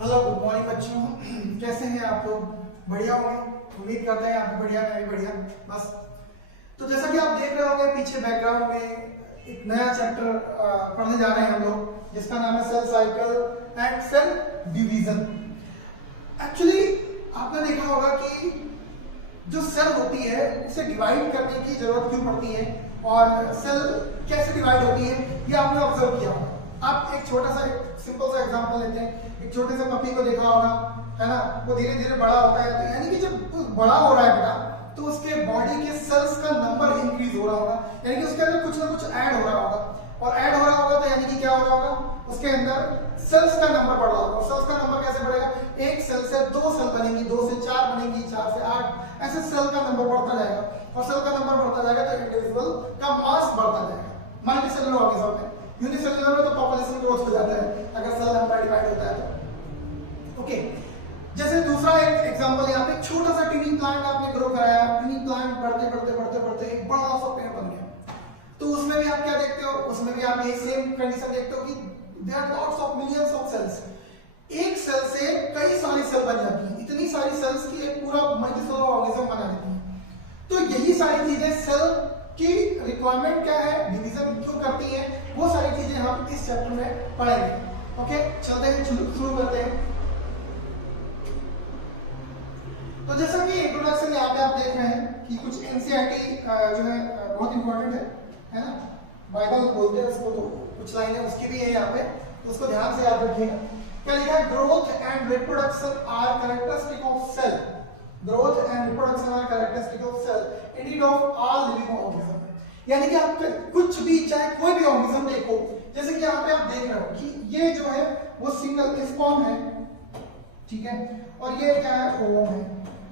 Hello good morning बच्चों। कैसे हैं आप लोग? बढ़िया होंगे, उम्मीद करते हैं आप भी बढ़िया, मैं भी बढ़िया। बस तो जैसा कि आप देख रहे होंगे पीछे बैकग्राउंड में एक नया चैप्टर पढ़ने जा रहे हैं हम लोग, जिसका नाम है cell cycle and cell division. Actually आपने देखा होगा कि जो सेल होती है उसे डिवाइड करने की जरूरत क्यों पड़ती है और सेल कैसे डिवाइड होती है ये आपने ऑब्जर्व किया होगा। आप एक छोटा सा सिंपल सा एग्जांपल लेते हैं। एक छोटे से पपी को देखा होगा, है ना, वो धीरे धीरे बड़ा होता है, तो यानी कि जब वो बड़ा हो रहा है बेटा तो उसके बॉडी के सेल्स का नंबर इंक्रीज हो रहा होगा, यानी कि उसके अंदर कुछ ना कुछ ऐड हो रहा होगा। और ऐड हो रहा होगा तो यानी कि क्या हो रहा होगा, उसके अंदर सेल्स का नंबर बढ़ रहा होगा। सेल्स का नंबर कैसे बढ़ेगा? एक सेल से दो सेल बनेंगी, दो से चार बनेंगी, चार से आठ, ऐसे सेल का नंबर बढ़ता जाएगा। और सेल का नंबर बढ़ता जाएगा तो इंडिविजुअल का मास बढ़ता जाएगा। मल्टीसेलुलर ऑर्गेनिज्म में, यूनिसेलुलर में तो पॉपुलेशन ग्रोथ हो जाता है अगर सेल नंबर डिवाइड होता है तो। ओके, जैसे दूसरा एक एग्जांपल यहाँ पे, छोटा सा टिनी प्लांट आपने ग्रो कराया, टिनी प्लांट बढ़ते बढ़ते बढ़ते बढ़ते एक बड़ा सा पेड़ बन गया। तो उसमें भी आप क्या देखते हो? उसमें भी आप ये सेम कंडीशन देखते हो कि there are lots of millions of cells. एक सेल से कई सारी सेल बन जाती हैं, इतनी सारी सेल्स की एक पूरा मल्टीसेलुलर ऑर्गेनिज्म बना देती है। तो यही सारी चीजें सेल की रिक्वायरमेंट क्या है, डिवीजन क्यों करती है, वो सारी चीजें हम इस चैप्टर में पढ़ेंगे। ओके, चलते हैं, शुरू करते हैं। तो जैसा कि इंट्रोडक्शन यहाँ पे आप देख रहे हैं कि कुछ एनसीईआरटी जो है बहुत इंपॉर्टेंट है ना, बाइबल बोलते हैं उसको, तो कुछ लाइनें उसकी भी है यहाँ पे, तो उसको ध्यान से याद रखिएगा। क्या लिखा है? Growth and reproduction are characteristic of cell. Growth and reproduction are characteristic of cell indeed of all living organism. यानी कि आप कुछ भी, चाहे कोई भी ऑर्गेनिज्म देखो, जैसे कि यहाँ पे आप देख रहे हो कि ये जो है वो सिंगल स्पर्म है, ठीक है, और ये क्या है? ओवम है,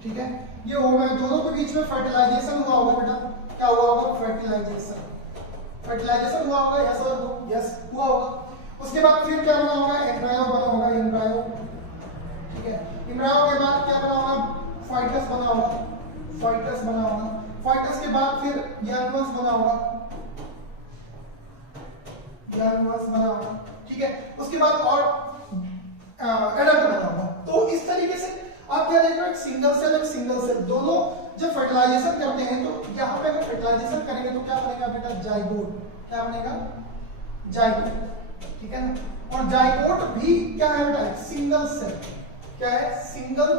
ठीक है, ये ओवम है। दोनों के बीच में फर्टिलाइजेशन हुआ होगा बेटा, क्या हुआ होगा? फर्टिलाइजेशन। फर्टिलाइजेशन हुआ होगा, यस और नो? यस, हुआ होगा। उसके बाद फिर क्या बना होगा? एम्ब्रायो बना होगा, एम्ब्रायो, ठीक है। एम्ब्रायो के बाद क्या बना होगा? फाइटस बना होगा, फाइटस बना होगा। फाइटस के बाद फिर यंगस बना होगा, यंगस बना होगा, ठीक है। उसके बाद और एडल्ट बना होगा। तो इस तरीके से आप क्या देख रहे हो? एक सिंगल सेल, दोनों जब फर्टिलाइजेशन करते हैं तो यहाँ पे अगर फर्टिलाइजेशन करेंगे तो क्या बनेगा बेटा? जाइगोट। क्या बनेगा? जाइगोट, ठीक है ना। और जाइगोट भी क्या है बेटा? Single cell. क्या है? सिंगल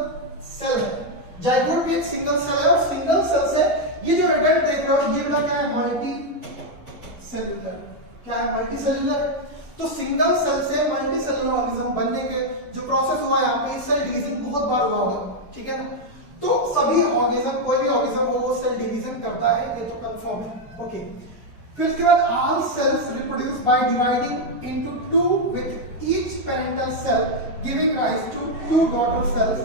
सेल है। जाइगोट भी एक सिंगल सेल है, और सिंगल सेल से ये जो एडल्ट देख रहे हो ये बेटा क्या है? Multi cellular. क्या है? Multi cellular. तो सिंगल सेल से मल्टी सेलुलर ऑर्गेनिज्म बनने के जो प्रोसेस हुआ यहाँ पे, सेल डिवीजन बहुत बार हुआ होगा, ठीक है ना। तो सभी ऑर्गेनिज्म, कोई भी ऑर्गेनिज्म हो वो सेल डिवीजन करता है, ये तो कंफर्म है। ओके, फिर उसके बाद all cells reproduce by dividing into two with each parental cell giving rise to two daughter cells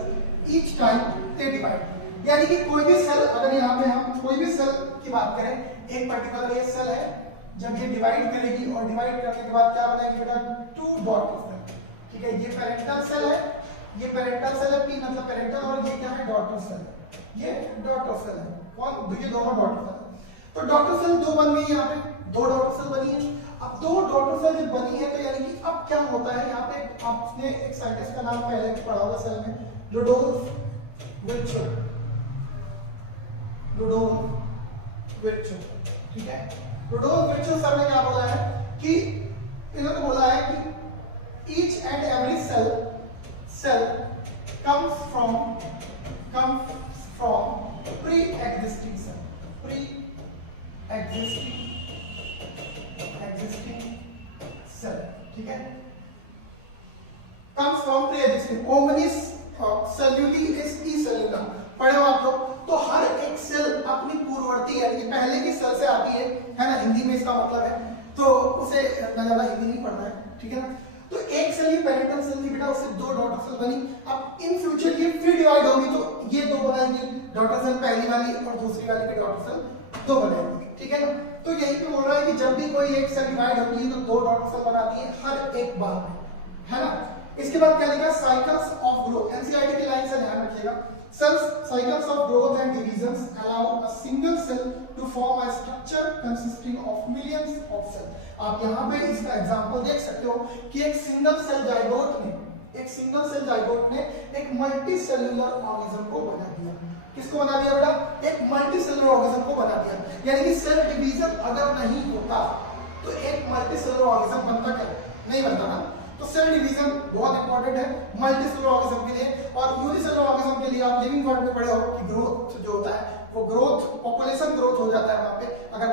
each time they divide. यानी कि कोई भी सेल, अगर यहाँ पे हम कोई भी सेल की बात करें, एक पर्टिकुलर ये सेल है, जब ये डिवाइड करेगी और डिवाइड करने के बाद क्या बनाएगी बेटा? टू डॉटर सेल, ठीक है। ये पेरेंटल सेल है, ये पेरेंटल सेल है, पी मतलब पेरेंटल, और ये क्या है? Daughter cell. ये डॉटर सेल है। कौन? ये दोनों डॉटर सेल। तो डॉटर सेल दो बन गई, यहाँ पे दो डॉटर सेल बनी है। अब दो डॉटर सेल जब बनी है तो यानी कि अब क्या होता है यहाँ पे? आपने एक साइंटिस्ट का नाम पहले पढ़ा होगा सेल में, रुडोल्फ विर्चो, रुडोल्फ विर्चो, ठीक है। रुडोल्फ विर्चो सर ने क्या बोला है कि इन्होंने बोला है कि each and every cell comes from pre-existing cell, pre-existing cell, ठीक है। comes from pre-existing, omnis celluli is e-cellular, पढ़े हो आप लोग? तो हर एक सेल अपनी पूर्ववर्ती यानी कि पहले की सेल से आती है ना, हिंदी में इसका मतलब है, तो उसे ना ज्यादा हिंदी नहीं पढ़ना है, ठीक है ना। तो एक सेल ही पेरेंटल सेल थी बेटा, उससे दो डॉटर सेल बनी। अब इन फ्यूचर ये फिर डिवाइड होगी तो ये दो बनाएंगे, डॉटर सेल पहली वाली और दूसरी वाली की डॉटर सेल दो बनाएंगे, ठीक है ना। तो यही पे बोल रहा है कि जब भी कोई एक सेल डिवाइड होती है तो दो डॉटर सेल बनाती है हर एक बार में, है ना। इसके बाद क्या लिखा? Cycles of growth. एनसीईआरटी की लाइन से ध्यान रखिएगा। Cells cycles of growth and divisions allow a single cell to form a structure consisting of millions of cells. आप यहाँ पे इसका एग्जांपल देख सकते हो कि एक सिंगल सेल जाइगोट में एक सिंगल सेल जाइगोट ने एक मल्टी सेलुलर ऑर्गेनिज्म को बना दिया। किसको बना दिया बेटा? एक मल्टी सेलुलर ऑर्गेनिज्म को बना दिया। यानी कि सेल डिवीजन अगर नहीं होता तो एक मल्टी सेलुलर ऑर्गेनिज्म बनता क्या? नहीं बनता ना। तो सेल डिवीजन बहुत इंपॉर्टेंट है मल्टी सेलुलर ऑर्गेनिज्म के लिए। और यूनिसेलुलर ऑर्गेनिज्म के लिए आप लिविंग वर्ड में पढ़े हो कि ग्रोथ जो होता है वो ग्रोथ, पॉपुलेशन ग्रोथ हो जाता है वहां पे अगर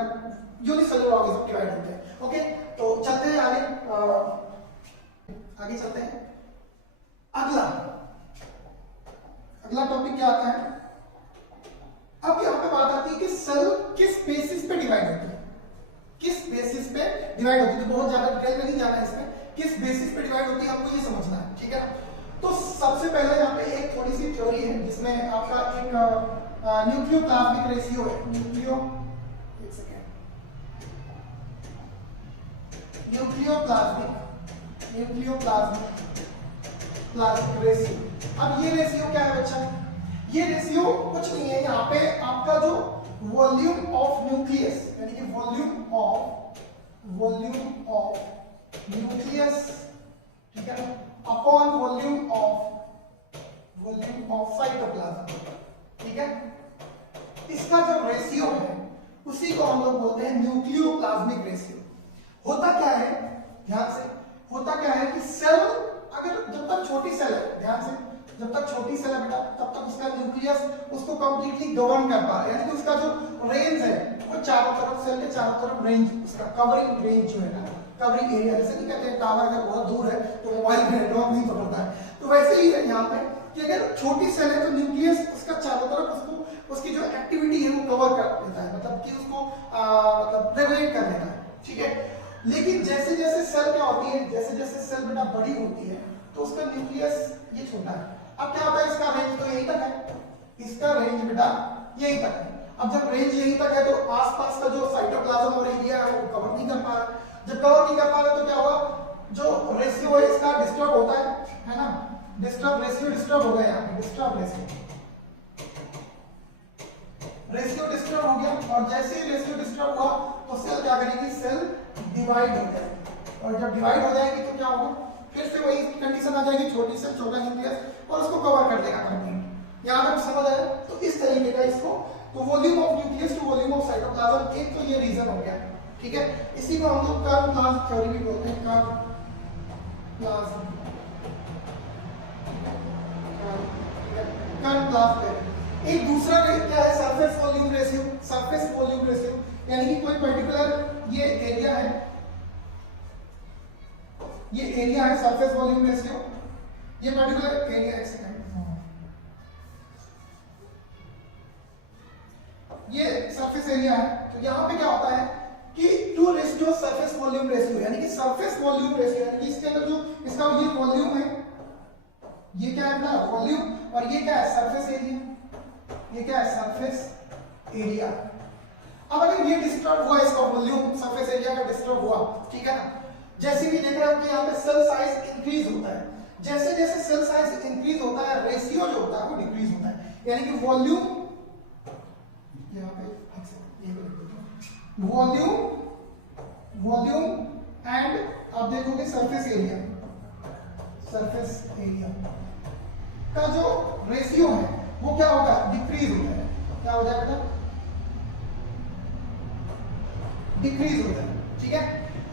यूनिसेलुलर ऑर्गेनिज्म डिवाइड होते हैं। ओके, तो चलते हैं आगे चलते हैं। अगला टॉपिक क्या आता है? अब यहाँ पे बात आती है कि सेल किस बेसिस पे डिवाइड होती है, किस बेसिस पे डिवाइड होती है। तो बहुत ज्यादा डिटेल में नहीं जाना है इसमें, किस बेसिस पे डिवाइड होती है आपको ये समझना है, ठीक है। तो सबसे पहले यहाँ पे एक थोड़ी सी थ्योरी है जिसमें आपका एक न्यूक्लियोप्लाज्मिक रेशियो है, न्यूक्लियोप्लाज्मिक रेशियो। अब ये रेशियो क्या है बच्चा? ये रेशियो कुछ नहीं है, यहाँ पे आपका जो वॉल्यूम ऑफ न्यूक्लियस यानी कि वॉल्यूम ऑफ न्यूक्लियस, ठीक है, अपॉन वॉल्यूम ऑफ साइटोप्लाज्म, ठीक है, इसका जो रेशियो है उसी को हम लोग बोलते हैं न्यूक्लियोप्लाज्मिक रेशियो। होता क्या है, ध्यान से, होता क्या है कि सेल अगर जब तक छोटी सेल है, ध्यान से, जब तक छोटी सेल है बेटा तब तक उसका न्यूक्लियस उसको कंप्लीटली गवर्न कर पा रहा है, यानी कि उसका जो रेंज है वो चारों तरफ, सेल के चारों तरफ रेंज, उसका कवरिंग रेंज जो है ना, कवरिंग एरिया, जैसे नहीं कहते हैं टावर अगर बहुत दूर है तो मोबाइल में नेटवर्क नहीं पकड़ता है, तो वैसे ही है यहाँ पे कि अगर छोटी सेल है तो न्यूक्लियस उसका चारों तरफ उसको उसकी जो एक्टिविटी है वो कवर कर देता है, मतलब कि उसको मतलब रेगुलेट कर देता है, ठीक है। लेकिन जैसे जैसे सेल क्या होती है, जैसे जैसे सेल बेटा बड़ी होती है तो उसका न्यूक्लियस ये छोटा है। अब क्या होता है, इसका रेंज तो यहीं तक है, इसका रेंज बेटा यहीं तक है। अब जब रेंज यहीं तक है तो आसपास का जो साइटोप्लाज्म और एरिया है वो कवर नहीं कर पा रहा। जब कवर नहीं कर पा रहा तो क्या होगा, जो रेशियो है इसका डिस्टर्ब होता है ना, रेशियो हो गया, यहाँ पे रेशियो डिस्टर्ब हो गया। और जैसे ही रेशियो डिस्टर्ब हुआ तो सेल क्या करेगी, सेल डिवाइड हो जाएगी, और जब डिवाइड हो जाएगी तो क्या होगा, फिर से वही कंडीशन आ जाएगी, छोटी से छोटा न्यूक्लियस और उसको कवर कर देगा कंप्लीट। यहाँ तक समझ आया? तो इस तरीके का इसको, तो volume of nucleus to volume of cytoplasm, एक तो ये रीजन हो गया, ठीक है। इसी को हम लोग कर्व थ्योरी भी बोलते हैं, एक दूसरा क्या है, surface volume ratio. Surface volume ratio यानी कि कोई पर्टिकुलर ये एरिया है, ये एरिया है सरफेस वॉल्यूम रेशियो, ये पर्टिकुलर एरिया है, ये सरफेस एरिया है। तो यहाँ पे क्या होता है कि 2 सरफेस वॉल्यूम रेशियो, यानी कि सरफेस वॉल्यूम रेशियो यानी कि इसके अंदर जो इसका ये वॉल्यूम है, ये क्या है ना वॉल्यूम, और ये क्या है सरफेस एरिया, ये क्या है सरफेस एरिया। अब अगर ये डिस्टर्ब हुआ, इसका वॉल्यूम सरफेस एरिया का डिस्टर्ब हुआ, ठीक है ना, जैसे भी देख रहे हो कि यहाँ पे सेल साइज इंक्रीज होता है, जैसे जैसे सेल साइज इंक्रीज होता है रेशियो जो होता है वो डिक्रीज होता है, यानी कि वॉल्यूम, यहाँ पे वॉल्यूम एंड आप देखोगे सरफेस एरिया का जो रेशियो है वो क्या होगा, डिक्रीज होता है। क्या हो जाएगा, डिक्रीज होता है, ठीक है।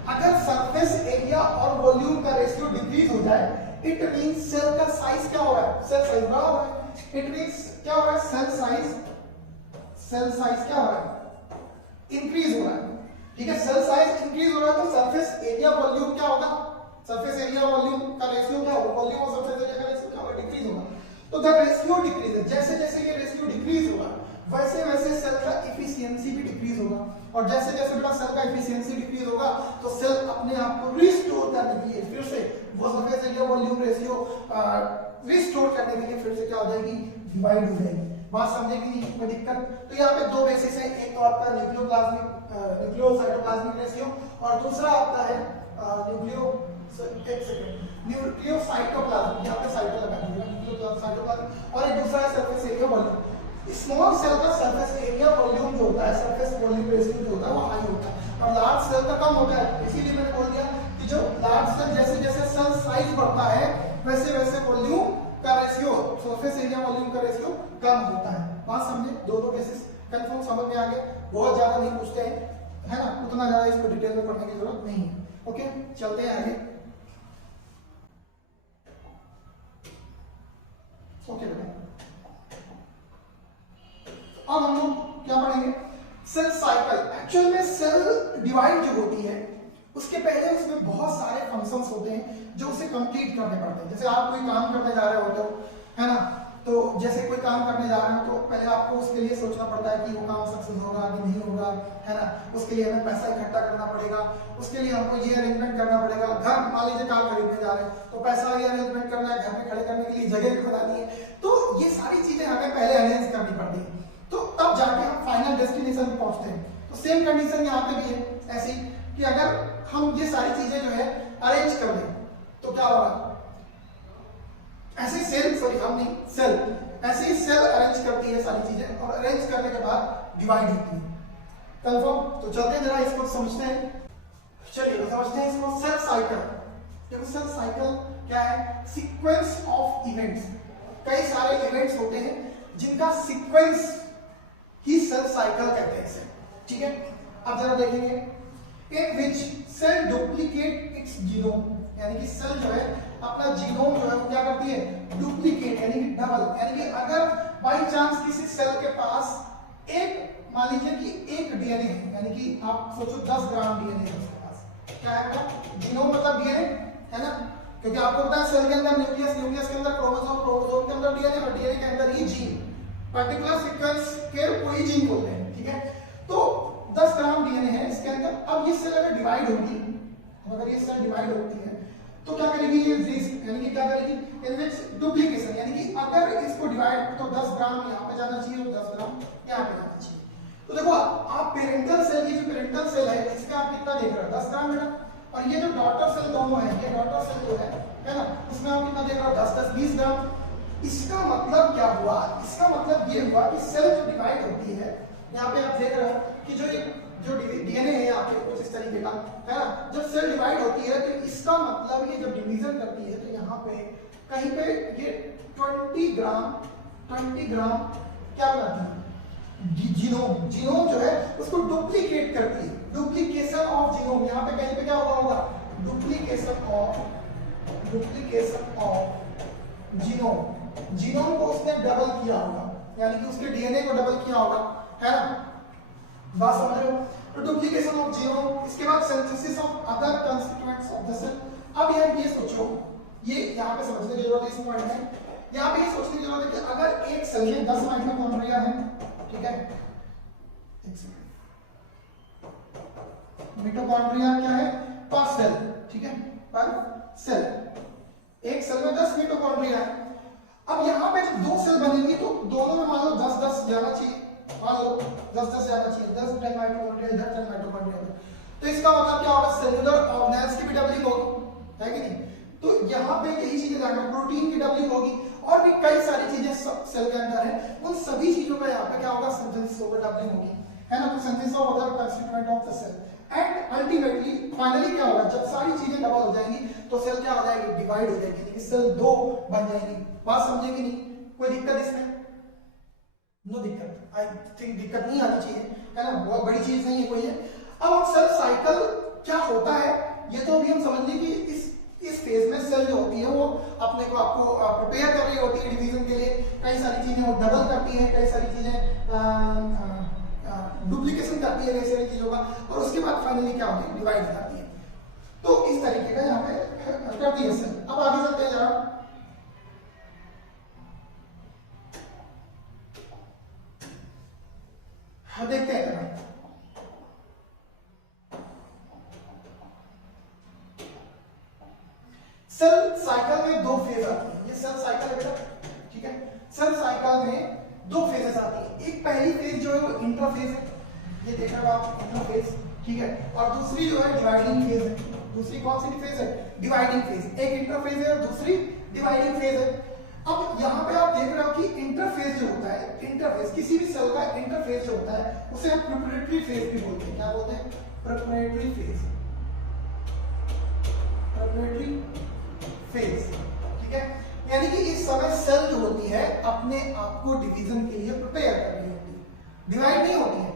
अगर सरफेस एरिया और वॉल्यूम का रेशियो डिक्रीज हो जाए, इट मींस सेल का साइज क्या हो रहा है, सेल साइज बड़ा हो रहा है। इट मींस क्या हो रहा है, सेल साइज क्या हो रहा है, इंक्रीज हो रहा है, ठीक है। सेल साइज इंक्रीज हो रहा है तो सरफेस एरिया वॉल्यूम क्या होगा, सरफेस एरिया वॉल्यूम का रेशियो क्या होगा, वॉल्यूम और सरफेस एरिया का रेशियो क्या होगा, डिक्रीज होगा। तो जब रेशियो डिक्रीज है, जैसे जैसे ये रेशियो डिक्रीज होगा वैसे वैसे सेल का एफिशिएंसी भी डिक्रीज होगा, और जैसे जैसे बेटा सेल का एफिशिएंसी डिक्रीज होगा तो सेल अपने आप को रिस्टोर करने के लिए फिर से वो surface area volume ratio restore करने के लिए फिर से क्या हो जाएगी, डिवाइड हो जाएगी। बात समझे कि नहीं, कोई दिक्कत? तो यहाँ पे दो बेसिस है, एक तो आपका न्यूक्लियोसाइटोप्लाज्मिक रेशियो और दूसरा आपका है न्यूक्लियोसाइटोप्लाज्म, यहाँ पे साइटो लगा दीजिएगा, न्यूक्लियोसाइटोप्लाज्म, और एक दूसरा है surface area volume. Small cell का सरफेस एरिया वॉल्यूम जो होता है, सरफेस वॉल्यूम रेशियो जो होता है वो हाई होता है और लार्ज सेल का कम होता है। इसीलिए मैंने बोल दिया कि जो लार्ज सेल जैसे जैसे सेल साइज बढ़ता है वैसे वैसे कम होता है। बात समझे, दोनों केसेस कंफर्म समझ में आ गए, बहुत ज्यादा नहीं पूछते हैं, है ना, उतना ज्यादा इसको डिटेल में पढ़ने की जरूरत नहीं है। ओके, चलते हैं आगे। ओके बेटा, अब हम लोग क्या पढ़ेंगे, सेल साइकिल। एक्चुअल में सेल डिवाइड जो होती है उसके पहले उसमें बहुत सारे फंक्शंस होते हैं जो उसे कंप्लीट करने पड़ते हैं। जैसे आप कोई काम करने जा रहे होते हो, है ना, तो जैसे कोई काम करने जा रहे हो तो पहले आपको उसके लिए सोचना पड़ता है कि वो काम सक्सेस होगा कि नहीं होगा, है ना, उसके लिए हमें पैसा इकट्ठा करना पड़ेगा, उसके लिए हमको ये अरेंजमेंट करना पड़ेगा। घर मान लीजिए कार खरीदने जा रहे हैं तो पैसा भी अरेंजमेंट करना है, घर में खड़े करने के लिए जगह भी बनानी है, तो ये सारी चीजें हमें पहले अरेंज करनी पड़ती है, तो तब जाके हम फाइनल डेस्टिनेशन पे पहुंचते हैं। तो सेम कंडीशन यहाँ पे भी है ऐसी कि अगर हम ये सारी चीजें जो है अरेंज कर लें तो क्या होगा, ऐसे सेल, सॉरी हम नहीं, सेल ऐसे ही सेल अरेंज करती है सारी चीजें और अरेंज करने के बाद डिवाइड होती है। कंफर्म? तो चलते हैं जरा इसको समझते हैं। चलिए तो समझते हैं इसको। सेल साइकिल, देखो सेल साइकिल क्या है, सीक्वेंस ऑफ इवेंट्स। कई सारे इवेंट्स होते हैं जिनका सीक्वेंस ही सेल साइकिल कहते हैं इसे, ठीक है। अब जरा देखेंगे, इन विच सेल डुप्लीकेट इट्स जीनोम, यानी कि सेल जो है अपना जीनोम जो है वो क्या करती है, डुप्लीकेट यानी कि डबल, यानी कि अगर बाय चांस किसी सेल के पास एक, मान लीजिए कि एक डीएनए है, यानी कि आप सोचो 10 ग्राम डीएनए है उसके पास, क्या है बेटा, जीनोम मतलब डीएनए, है ना, क्योंकि आपको पता है सेल के अंदर न्यूक्लियस, न्यूक्लियस के अंदर क्रोमोसोम, क्रोमोसोम के अंदर डीएनए और डीएनए के अंदर ही जीन, पर्टिकुलर सीक्वेंस के कोई जीन बोलते हैं, ठीक है। तो 10 ग्राम डीएनए है इसके अंदर। अब ये सेल अगर डिवाइड होगी, अगर ये सेल डिवाइड होती है तो क्या करेगी ये, यानी कि क्या करेगी, इनविच डुप्लीकेशन, यानी कि अगर इसको डिवाइड तो 10 ग्राम यहाँ पे जाना चाहिए और 10 ग्राम यहाँ पे जाना चाहिए। तो देखो आप पेरेंटल सेल, ये जो पेरेंटल सेल है इसका आप कितना देख रहे हो, 10 ग्राम बेटा, और ये जो डॉटर सेल दोनों है, ये डॉटर सेल जो है ना, उसमें आप कितना देख रहे हो, 10-10-20 ग्राम। इसका मतलब क्या हुआ, इसका मतलब ये हुआ कि सेल जो डिवाइड होती है, यहाँ पे आप देख रहे हो कि जो डीएनए है यहाँ पे कुछ इस तरीके का, है ना, जब सेल डिवाइड होती है तो इसका मतलब ये जब डिवीजन करती है तो यहाँ पे कहीं पे ये 20 ग्राम क्या बनाती है, जीनोम, जीनोम जो है उसको डुप्लीकेट करती है, डुप्लीकेशन ऑफ जीनोम। यहाँ पे कहीं पे क्या होगा, डुप्लीकेशन ऑफ जीनोम, जीनोम को उसने डबल किया होगा, यानी कि उसके डीएनए को डबल किया होगा, है ना, बात समझ रहे हो। तो डुप्लीकेशन ऑफ जीनोम, इसके बाद synthesis of other constituents of the cell. अब यार ये सोचो, ये यहाँ पे समझने की जरूरत है इस पॉइंट में, यहाँ पे ये सोचने की जरूरत है कि अगर एक सेल में 10 माइटोकॉन्ड्रिया है, ठीक है, मिटोकॉन्ड्रिया क्या है, पर सेल, ठीक है, पर सेल, एक सेल में 10 मिटोकॉन्ड्रिया है। अब यहाँ पे जब 2 सेल बनेंगी तो दोनों में मान लो 10-10 जाना चाहिए, मान लो 10-10 जाना चाहिए, 10 माइटोकॉन्ड्रिया इधर, 10 माइटोकॉन्ड्रिया इधर, तो इसका मतलब क्या होगा, सेलुलर ऑर्गेनेल्स की भी डबलिंग होगी, है कि नहीं। तो यहाँ पे यही चीजें जानना, प्रोटीन की डबलिंग होगी और भी कई सारी चीजें सेल के अंदर है, उन सभी चीजों का यहाँ पे क्या होगा, सिंथेसिस होगा, डबलिंग होगी, है ना, तो synthesis of other constituent of the cell and ultimately finally क्या होगा, जब सारी चीजें डबल हो जाएंगी तो सेल क्या हो जाएगी, डिवाइड हो जाएगी, यानी सेल 2 बन जाएगी। बात समझेगी नहीं, कोई दिक्कत इसमें, नो दिक्कत, आई थिंक दिक्कत नहीं आनी चाहिए, है ना, बहुत बड़ी चीज नहीं है कोई है। अब हम सेल साइकिल क्या होता है ये तो अभी हम समझ लें कि इस फेज में सेल जो होती है वो अपने को आपको प्रिपेयर कर रही होती है डिवीजन के लिए, कई सारी चीजें वो डबल करती है, कई सारी चीजें डुप्लीकेशन करती है कई सारी चीजों का, और उसके बाद फाइनली क्या होती है, डिवाइड हो जाती है। तो इस तरीके का यहाँ पे करती है सेल। अब आगे चलते हैं जरा, देखते हैं सेल साइकिल में 2 फेज आती है, ये सेल साइकिल है बेटा, ठीक है, सेल साइकिल में 2 फेजेस आती है। एक पहली फेज जो है वो इंटरफेज है, ये देख रहे हो आप, इंटरफेज, ठीक है, और दूसरी जो है डिवाइडिंग फेज है। दूसरी कौन सी फेज है, डिवाइडिंग फेज, एक इंटरफेज है और दूसरी डिवाइडिंग फेज है। अब यहाँ पे आप देख रहे हो कि इंटरफेज जो होता है, इंटरफेज किसी भी सेल का इंटरफेज जो होता है उसे हम प्रिपरेटरी फेज भी बोलते हैं, क्या बोलते हैं, प्रिपरेटरी फेज, प्रिपरेटरी फेज, ठीक है, यानी कि इस समय सेल जो होती है अपने आप को डिवीजन के लिए प्रिपेयर कर रही होती है, डिवाइड नहीं होती है,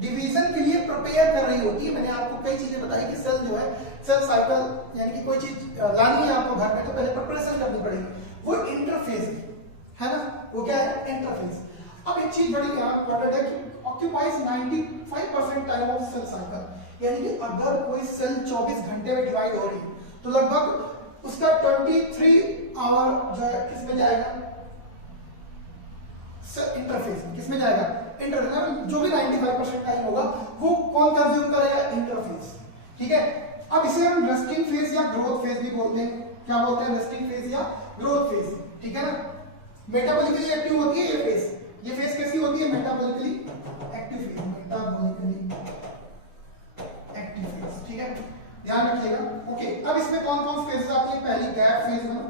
डिवीजन के लिए प्रिपेयर कर रही होती है। मैंने आपको कई चीजें बताई कि सेल जो है, सेल साइकिल यानी कि कोई चीज लानी है आपको घर में तो पहले प्रिपरेशन करनी पड़ेगी, वो इंटरफेस है ना, वो क्या है, इंटरफेस। अब एक चीज बड़ी इंपॉर्टेंट है कि occupies 95% time of cell cycle, यानी कि अगर कोई सेल 24 घंटे में डिवाइड हो रही है तो लगभग उसका 23 आवर जो है किसमें जाएगा, इंटरफेस में। किसमें जाएगा, इंटरफेस। जो भी 95% टाइम होगा वो कौन कंज्यूम करेगा, इंटरफेस। ठीक है, अब इसे हम रेस्टिंग फेज या ग्रोथ फेज भी बोलते हैं। क्या बोलते हैं, रेस्टिंग फेज या ग्रोथ फेज। ठीक है ना, मेटाबॉलिकली एक्टिव होती है ये फेज। ये फेज कैसी होती है, metabolically active phase, metabolically active phase. ठीक है, ध्यान रखिएगा। ओके, अब इसमें कौन कौन फेजेस आती है, पहली गैप फेज 1,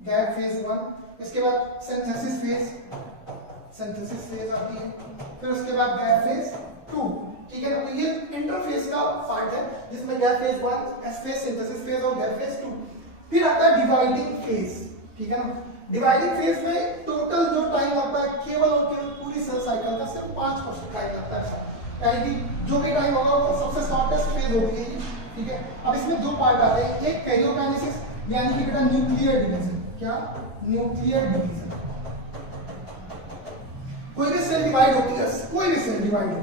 गैप फेज 1, इसके बाद सिंथेसिस फेज, सिंथेसिस फेज आती है, फिर उसके बाद गैप फेज 2। ठीक है ना, तो ये इंटरफेस का पार्ट है जिसमें gap phase 1, S phase, synthesis phase और गैप फेज 2। फिर आता है डिवाइडिंग फेज। ठीक है ना, डिवाइडिंग फेज में टोटल जो टाइम लगता है केवल और केवल पूरी सेल साइकिल का सिर्फ 5% टाइम लगता है, यानी कि जो भी टाइम होगा वो सबसे शॉर्टेस्ट फेज होगी ये। ठीक है, अब इसमें दो पार्ट आते हैं, एक कैरियोकाइनेसिस यानी कि बेटा न्यूक्लियर डिवीजन। क्या, न्यूक्लियर डिवीजन। कोई भी सेल डिवाइड होती है, कोई भी सेल डिवाइड हो,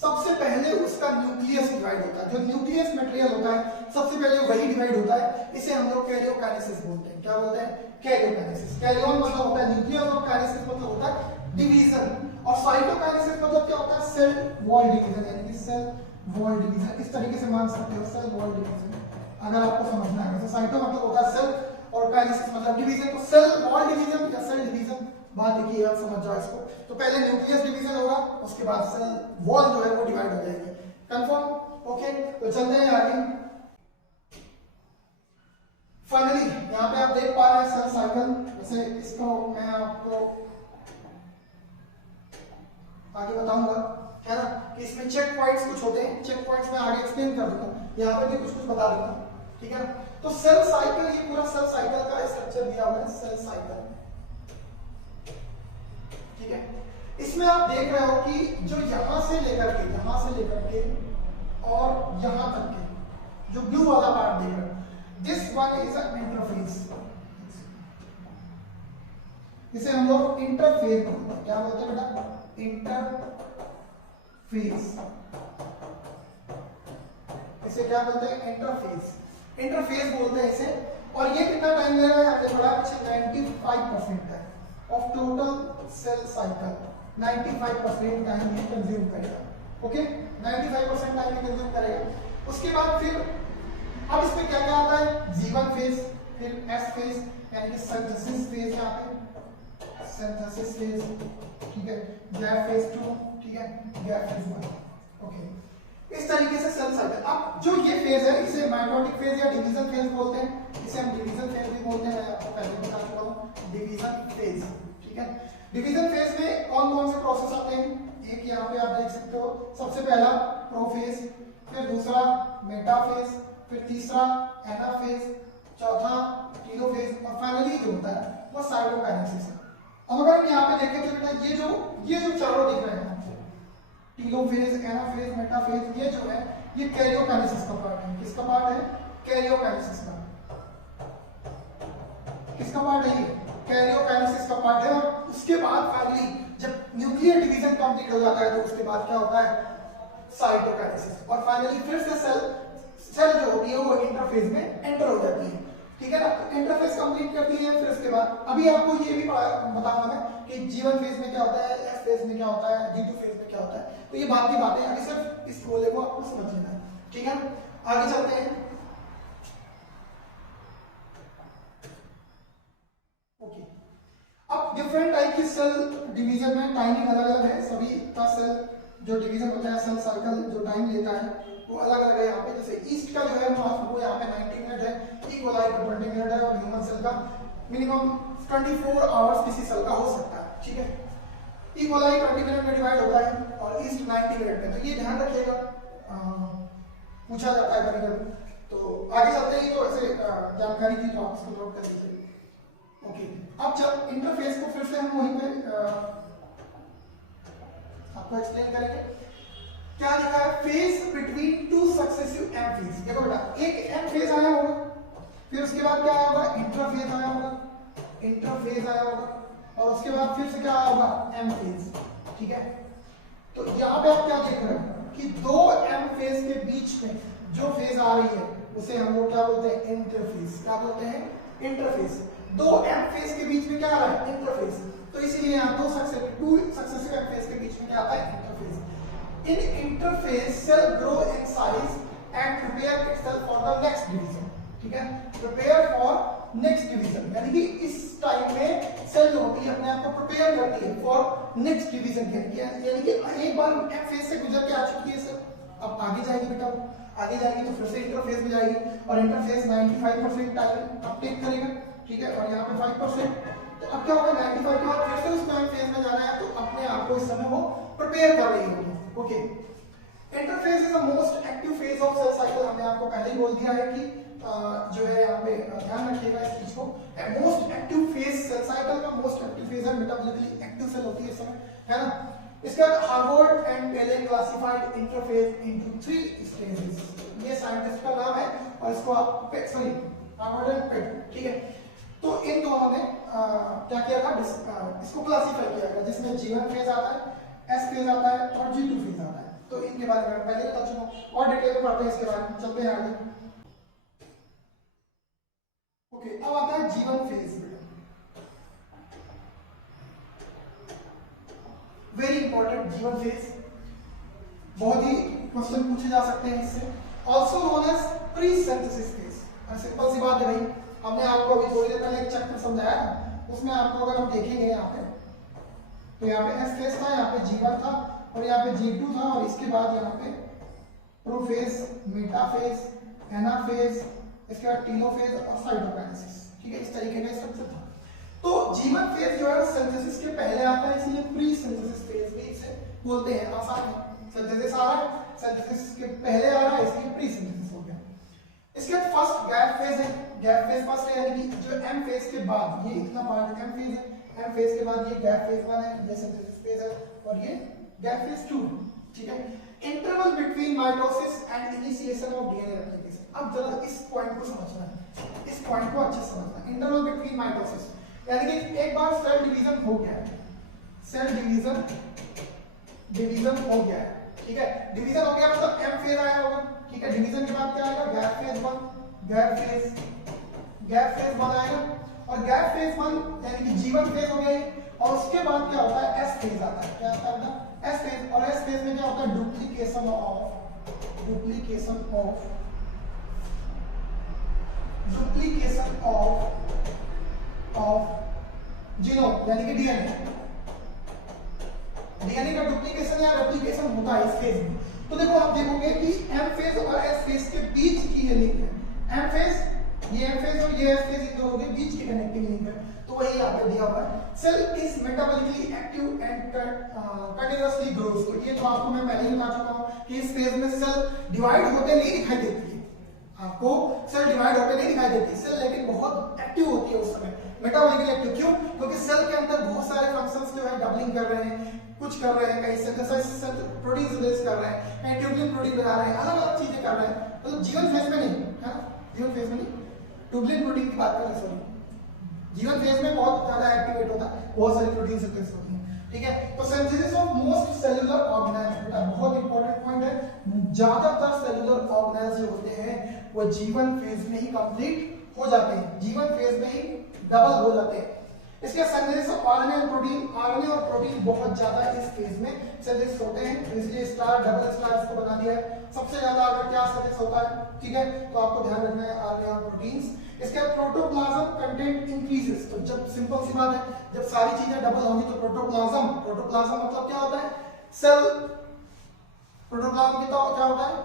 सबसे पहले उसका न्यूक्लियस डिवाइड होता है। जो न्यूक्लियस मटेरियल होता है सबसे पहले वही डिवाइड होता है, इसे हम लोग कैरियोकाइनेसिस बोलते हैं। क्या बोलते हैं, कैरियोकाइनेसिस। कैरियोन मतलब होता है न्यूक्लियस और काइनेसिस मतलब होता है डिवीजन। और साइटोकाइनेसिस मतलब क्या होता है, सेल वॉल डिवीजन, यानी कि सेल वॉल डिवीजन। इस तरीके से मान सकते हो, सेल वॉल डिवीजन अगर आपको समझना है। तो साइटो मतलब होता है सेल और काइनेसिस मतलब डिवीजन। तो सेल वॉल डिवीजन या सेल डिवीजन, बात एक ही है, समझ जाओ इसको। तो पहले न्यूक्लियस डिवीजन होगा, उसके बाद सेल वॉल जो है वो डिवाइड हो जाएगी। Confirm, okay. तो चलते हैं आगे। फाइनली यहाँ पे आप देख पा रहे हैं सेल साइकिल। वैसे इसको मैं आपको आगे बताऊंगा, है ना, कि इसमें चेक पॉइंट्स कुछ होते हैं। चेक पॉइंट्स में आगे एक्सप्लेन कर दूंगा, यहाँ पे भी कुछ कुछ बता दूंगा। ठीक है, तो सेल साइकिल, ये पूरा सेल साइकिल का स्ट्रक्चर दिया हुआ है, सेल साइकिल। ठीक है, इसमें आप देख रहे हो कि जो यहां से लेकर के और यहां तक के जो ब्लू वाला पार्ट देख रहे हो, this one is a interface. इसे हम लोग इंटरफेस बोलते हैं। क्या बोलते हैं बेटा, इंटरफेस। इसे क्या बोलते हैं, इंटरफेस। इंटरफेस बोलते हैं इसे। और ये कितना टाइम ले रहा है, आपने पढ़ा पीछे 95% है of total sale cycle. 95% time ये कंज्यूम करेगा। ओके, 95% टाइम ये कंज्यूम करेगा। उसके बाद फिर अब इसमें क्या क्या आता है, G1 फेज, फिर S फेज यानी कि सिंथेसिस फेज, यहाँ पे सिंथेसिस फेज। ठीक है, गैप फेज 2, ठीक है, गैप फेज 1। ओके, इस तरीके से सेल साइकिल। अब जो ये फेज है इसे माइटोटिक फेज या डिवीजन फेज बोलते हैं। इसे हम डिवीजन फेज भी बोलते हैं, मैं आपको पहले बता चुका हूं, डिवीजन फेज। ठीक है, डिवीजन फेज में कौन कौन से प्रोसेस आते हैं, एक यहाँ पे आप देख सकते हो। सबसे पहला प्रोफेज, फिर दूसरा मेटाफेज, फिर तीसरा एनाफेज, चौथा टीलोफेज और फाइनली जो होता है वो साइटोकाइनेसिस है। अब अगर हम यहाँ पे देखें तो बेटा ये जो चारों दिख रहे हैं, टीलोफेज, एनाफेज, मेटाफेज, ये जो है ये कैरियोकाइनेसिस का पार्ट है। किसका पार्ट है, कैरियोकाइनेसिस का। किसका पार्ट है, ये कैरियोकाइनेसिस का पार्ट है। और उसके बाद फाइनली जब न्यूक्लियर डिवीजन कंप्लीट हो जाता है तो उसके बाद क्या होता है, साइटोकाइनेसिस। और फाइनली फिर से सेल जो होती है वो इंटरफेज में एंटर हो जाती है। ठीक है ना, तो इंटरफेस कंप्लीट करती है। फिर उसके बाद अभी आपको ये भी बताऊंगा मैं कि G1 फेज में क्या होता है, S फेज में क्या होता है, G2 फेज में क्या होता है। तो ये बात की बातें हैं, अभी सिर्फ इस गोले को आपको समझ लेना है। ठीक है, आगे चलते हैं। ओके, अब डिफरेंट टाइप की सेल डिवीजन में टाइमिंग अलग अलग है। सभी का सेल जो डिवीजन होता है, सेल साइकिल जो टाइम लेता है वो अलग अलग है। यहाँ पे जैसे ईस्ट का जो है वो यहाँ पे 90 मिनट है, ई कोलाई का 20 मिनट है और ह्यूमन सेल का मिनिमम 24 आवर्स किसी सेल का हो सकता है। ठीक है, ई कोलाई 20 मिनट में डिवाइड होता है और ईस्ट 90 मिनट में। तो ये ध्यान रखिएगा, पूछा जाता है कभी कभी। तो आगे चलते ही तो ऐसे जानकारी थी तो आप इसको नोट कर लीजिए। ओके। अब जब इंटरफेस को फिर से हम वहीं पे आपको एक्सप्लेन करेंगे। क्या लिखा है, phase between two successive M phase. देखो बेटा, एक एम फेज आया होगा, फिर उसके बाद क्या आया होगा, इंटरफेज आया होगा, इंटरफेज आया होगा, और उसके बाद फिर से क्या आया होगा, एम फेज। ठीक है, तो यहाँ पे आप क्या देख रहे हो कि दो एम फेज के बीच में जो फेज आ रही है उसे हम लोग क्या बोलते हैं, इंटरफेस। क्या बोलते हैं, इंटरफेस। दो एम फेज के बीच में क्या आ रहा है, इंटरफेस। तो इसीलिए यहाँ टू सक्सेसिव एम फेज के बीच में क्या आता है, interphase. In interphase cell grow in size and prepare itself for the next division. ठीक है, प्रिपेयर फॉर नेक्स्ट डिवीजन, यानी कि इस टाइम में सेल जो होती है अपने आप को प्रिपेयर करती है फॉर नेक्स्ट डिवीजन के लिए। यानी कि एक बार एम फेज से गुजर के आ चुकी है सेल, अब आगे जाएगी बेटा, आगे जाएगी तो फिर से इंटरफेस में जाएगी, और इंटरफेस 95% टाइम अपटेक करेगा। ठीक है, और यहाँ पे 5%। तो अब क्या होगा, 95 के बाद फिर से उस टाइम फेज में जाना है, तो अपने आप को इस समय वो प्रिपेयर कर रही होगी। Okay, interphase is the most active phase of cell cycle. हमने आपको पहले ही बोल दिया है कि जो है यहाँ पे ध्यान रखिएगा इस चीज को। Most active phase cell cycle का मोस्ट एक्टिव फेज है, मेटाबॉलिकली एक्टिव सेल होती है इस समय, है ना। इसके बाद Howard and Pelc classified interphase into 3 stages. ये साइंटिस्ट का नाम है, और इसको आप सॉरी हार्वर्ड एंड पेले, ठीक है। तो इन दोनों ने क्या किया था, इसको क्लासिफाई किया गया, जिसमें G1 फेज आता है, S फेज आता है और G2 फेज आता है। तो इनके बारे में पहले बता चुका हूं, और डिटेल में पढ़ते हैं इसके बारे में, चलते हैं आगे। ओके, अब आता है G1 phase. Very important G1 phase, बहुत ही क्वेश्चन पूछे जा सकते हैं इससे। Also known as pre synthesis phase. Simple सी बात है भाई, हमने आपको अभी थोड़ी देर पहले एक चैप्टर समझाया था, उसमें आपको अगर हम देखेंगे यहाँ पे, तो यहाँ पे S फेज था, यहाँ पे G1 था, और यहाँ पे G2 था, और इसके बाद यहाँ पे प्रोफेज, मेटाफेज, एनाफेज, इसके बाद टीलोफेज और साइटोकाइनेसिस। ठीक है, इस तरीके का स्ट्रक्चर था। तो G1 फेज जो है सिंथेसिस के पहले आता है, इसलिए प्री सिंथेसिस फेज भी इसे बोलते हैं। आसान है, सिंथेसिस आ रहा है, सिंथेसिस के पहले आ रहा है, इसलिए प्री सिंथेसिस हो गया। इसके बाद फर्स्ट गैप फेज है, गैप फेज फर्स्ट है, यानी कि जो एम फेज के बाद, ये इतना पार्ट एम फेज है, एम फेज के बाद ये गैप फेज 1 है, ये सिंथेसिस फेज है, और ये गैप फेज 2 है। ठीक है, interval between mitosis and initiation of DNA replication. अब जरा इस पॉइंट को समझना है, इस पॉइंट को अच्छे से समझना है। इंटरवल बिटवीन माइटोसिस, यानी कि एक बार सेल डिवीजन हो गया है, सेल डिवीजन हो गया है। ठीक है, डिवीजन हो गया मतलब एम फेज आया होगा। ठीक है, डिवीजन के बाद क्या आएगा, गैप फेज 1, गैप फेज 1 आएगा, और गैप फेज 1 यानी कि G1 फेज हो गया, और उसके बाद क्या होता है, S फेज आता है। क्या आता है बेटा, S फेज। और S फेज में क्या होता है, डुप्लीकेशन ऑफ जीनोम, यानी कि डीएनए का डुप्लीकेशन या रेप्लिकेशन होता है इस फेज में। तो देखो, आप देखोगे कि एम फेज और एस फेज के बीच की ये लिंक है। एम फेज, ये एम फेज और ये एस फेज, इन दोनों के बीच की कनेक्टिंग लिंक है। तो वही यहाँ पे दिया हुआ है, cell is metabolically active and continuously grows. तो ये तो आपको मैं पहले ही बता चुका हूँ कि इस फेज में सेल डिवाइड होते नहीं दिखाई देती है, आपको सेल डिवाइड होते नहीं दिखाई देती सेल, लेकिन बहुत एक्टिव होती है उस समय, मेटाबॉलिकली एक्टिव। क्यों? क्योंकि सेल के अंदर बहुत सारे फंक्शंस जो है डबलिंग कर रहे हैं, कुछ कर रहे हैं, कहीं सिंथेसाइज प्रोटीन सिंथेसिस कर रहे हैं, कहीं ट्यूबुलिन प्रोटीन बना रहे हैं, अलग अलग चीजें कर रहे हैं। मतलब G1 फेज में नहीं है ना, G1 फेज में नहीं, ट्यूबुलिन प्रोटीन की बात करें, सॉरी, G1 फेज में बहुत ज्यादा एक्टिवेट होता है, बहुत सारी प्रोटीन सिंथेसिस होती है। ठीक है, तो synthesis of most cellular organelles, बेटा बहुत इंपॉर्टेंट पॉइंट है, ज्यादातर सेलुलर ऑर्गेनेल्स जो होते हैं वो G1 फेज में ही कंप्लीट हो जाते हैं, G1 फेज में ही डबल हो जाते हैं। इसके सिंथेसिस ऑफ आरएनए और प्रोटीन, आरएनए और प्रोटीन बहुत ज्यादा इस फेज में सिंथेसिस होते हैं, इसलिए स्टार डबल स्टार इसको बना दिया है। सबसे ज्यादा अगर क्या सिंथेसिस होता है, ठीक है, तो आपको ध्यान रखना है आरएनए और प्रोटीन्स। इसके बाद प्रोटोप्लाज्म कंटेंट इंक्रीजेस। तो जब सिंपल सी बात है, जब सारी चीजें डबल होंगी तो प्रोटोप्लाज्म मतलब क्या होता है, सेल, प्रोटोप्लाज्म की तो क्या होता है,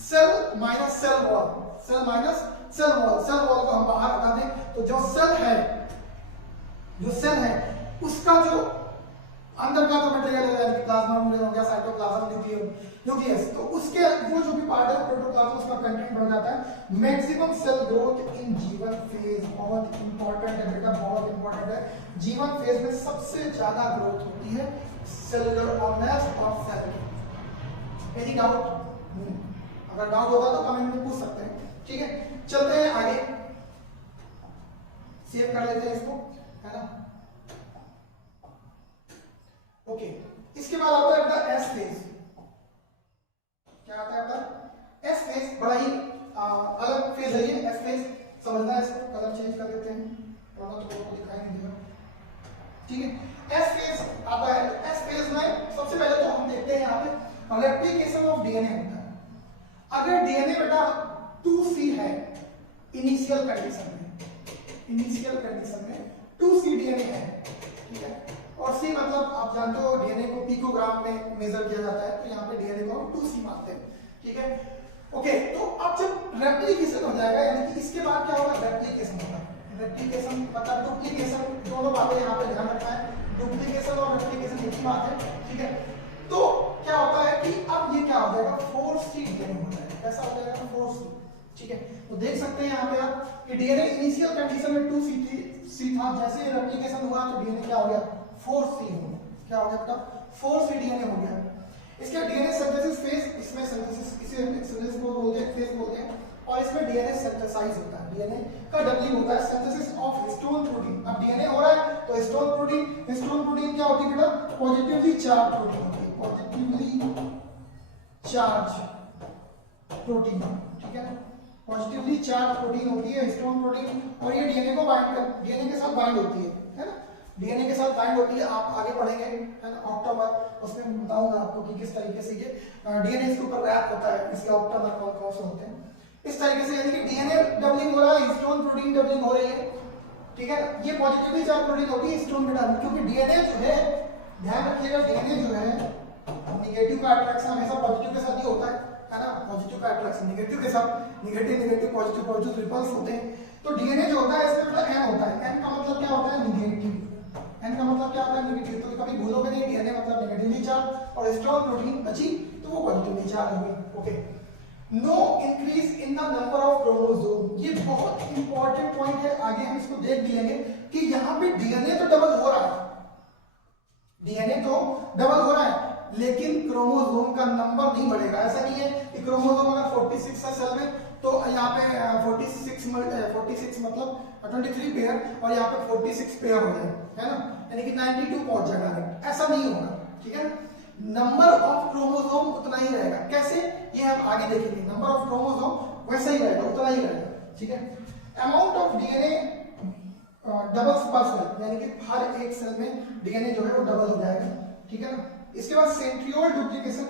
cell minus cell wall, cell minus cell wall को हम बाहर हटा दें, तो जो सेल है उसका जो अंदर का तो मटेरियल है यानी कि प्लाज्मा मेम्ब्रेन हो गया, साइटोप्लाज्म, न्यूक्लियस, तो उसके वो जो भी पार्ट है प्रोटोप्लाज्म उसका कंटेंट बढ़ जाता है। मैक्सिमम सेल ग्रोथ इन जीवन फेज, बहुत इंपॉर्टेंट है बेटा, बहुत इंपॉर्टेंट है। जीवन फेज में सबसे ज्यादा ग्रोथ होती है सेलुलर ऑर्गेनेल्स और सेल की। Any doubt? अगर डाउट होगा तो कमेंट में पूछ सकते हैं, ठीक है। चलते हैं आगे, सेव कर लेते हैं इसको, है ना। ओके, इसके बाद आता है अपना एस फेज। क्या आता है अपना एस फेज? बड़ा ही अलग फेज है ये एस फेज, समझना है इसको। कलर चेंज कर देते हैं, वरना तो आपको दिखाई नहीं देगा, ठीक है। एस फेज आता है। एस फेज में सबसे पहले तो हम देखते हैं यहाँ पे रेप्लिकेशन ऑफ डीएनए होता है। अगर डीएनए बेटा 2C है इनिशियल कंडीशन में 2C डीएनए है, ठीक है। और C मतलब आप जानते हो डीएनए को पिकोग्राम में मेजर किया जाता है, तो यहाँ पे डीएनए को हम 2C मानते हैं, ठीक है। ओके, तो अब जब रेप्लिकेशन हो जाएगा यानी कि इसके बाद क्या होगा? रेप्लिकेशन होगा। रेप्लिकेशन मतलब डुप्लीकेशन, दोनों बातें यहाँ पे ध्यान रखना है। डुप्लीकेशन और रेप्लिकेशन एक ही बात है, ठीक है। तो क्या होता है कि अब ये क्या हो जाएगा? 4C डीएनए हो जाएगा। कैसा हो जाएगा? 4C, ठीक है। तो देख सकते हैं यहाँ पे आप कि डीएनए इनिशियल कंडीशन में 2C था, जैसे रेप्लिकेशन हुआ तो डीएनए क्या हो गया? 4C हो गया। क्या हो गया बेटा? 4C डीएनए हो गया। इसके डीएनए सिंथेसिस फेज, इसमें सिंथेसिस, इसे सिंथेसिस को बोलते हैं, फेज बोलते हैं। और इसमें डीएनए सिंथेसाइज होता है, डीएनए का डबलिंग होता है, सिंथेसिस ऑफ हिस्टोन प्रोटीन। अब डीएनए हो रहा है तो हिस्टोन प्रोटीन क्या होती है बेटा? पॉजिटिवली चार्ज प्रोटीन होती है, पॉजिटिवली चार्ज प्रोटीन, ठीक है। पॉजिटिवली चार्ज प्रोटीन होती है हिस्टोन प्रोटीन, और ये डीएनए को बाइंड कर, डीएनए के साथ बाइंड होती है ना। डीएनए के साथ बाइंड होती है, आप आगे पढ़ेंगे, है ना, ऑक्टामर, उसमें बताऊंगा आपको कि किस तरीके से ये डीएनए इसके ऊपर रैप होता है, इसके ऑक्टामर कौन कौन से होते हैं, इस तरीके से। यानी कि डीएनए डबलिंग हो रहा है, हिस्टोन प्रोटीन डबलिंग हो रही है, ठीक है। ये पॉजिटिवली चार्ज प्रोटीन होती है हिस्टोन में डालने, क्योंकि डीएनए जो है, ध्यान रखिएगा, डीएनए जो है नेगेटिव का अट्रैक्शन हमेशा पॉजिटिव के साथ ही होता है ना। पॉजिटिव का अट्रैक्शन नेगेटिव के साथ, नेगेटिव पॉजिटिव रिपल्स होते हैं। तो डीएनए जो होता है इसमें मतलब एन होता है, एन का मतलब क्या होता है? नेगेटिव। एन का मतलब क्या होता है? नेगेटिव। तो कभी भूलोगे नहीं, डीएनए मतलब नेगेटिवली चार्ज, और हिस्टोन प्रोटीन बची तो वो पॉजिटिवली चार्ज होगी। Okay, no increase in the number of chromosome, ये बहुत इंपॉर्टेंट पॉइंट है, आगे हम इसको देख भी लेंगे कि यहाँ पे डीएनए तो डबल हो रहा है, डीएनए तो डबल हो रहा है, लेकिन क्रोमोसोम का नंबर नहीं बढ़ेगा। ऐसा नहीं है कि क्रोमोसोम अगर 46 है सेल में तो यहाँ पे 46 मतलब 23 पेयर, और यहाँ पे 46 पेयर हो जाए, है ना, यानी कि 92 पहुंच जाएगा, ऐसा नहीं होगा, ठीक है। नंबर ऑफ क्रोमोसोम उतना ही रहेगा। कैसे? ये हम आगे देखेंगे। नंबर ऑफ क्रोमोसोम वैसा ही रहेगा, उतना ही रहेगा, ठीक है। अमाउंट ऑफ डीएनए डबल्स पर सेल, यानी कि हर एक सेल में डीएनए जो है वो डबल हो जाएगा, ठीक है ना। इसके बाद centriole duplication,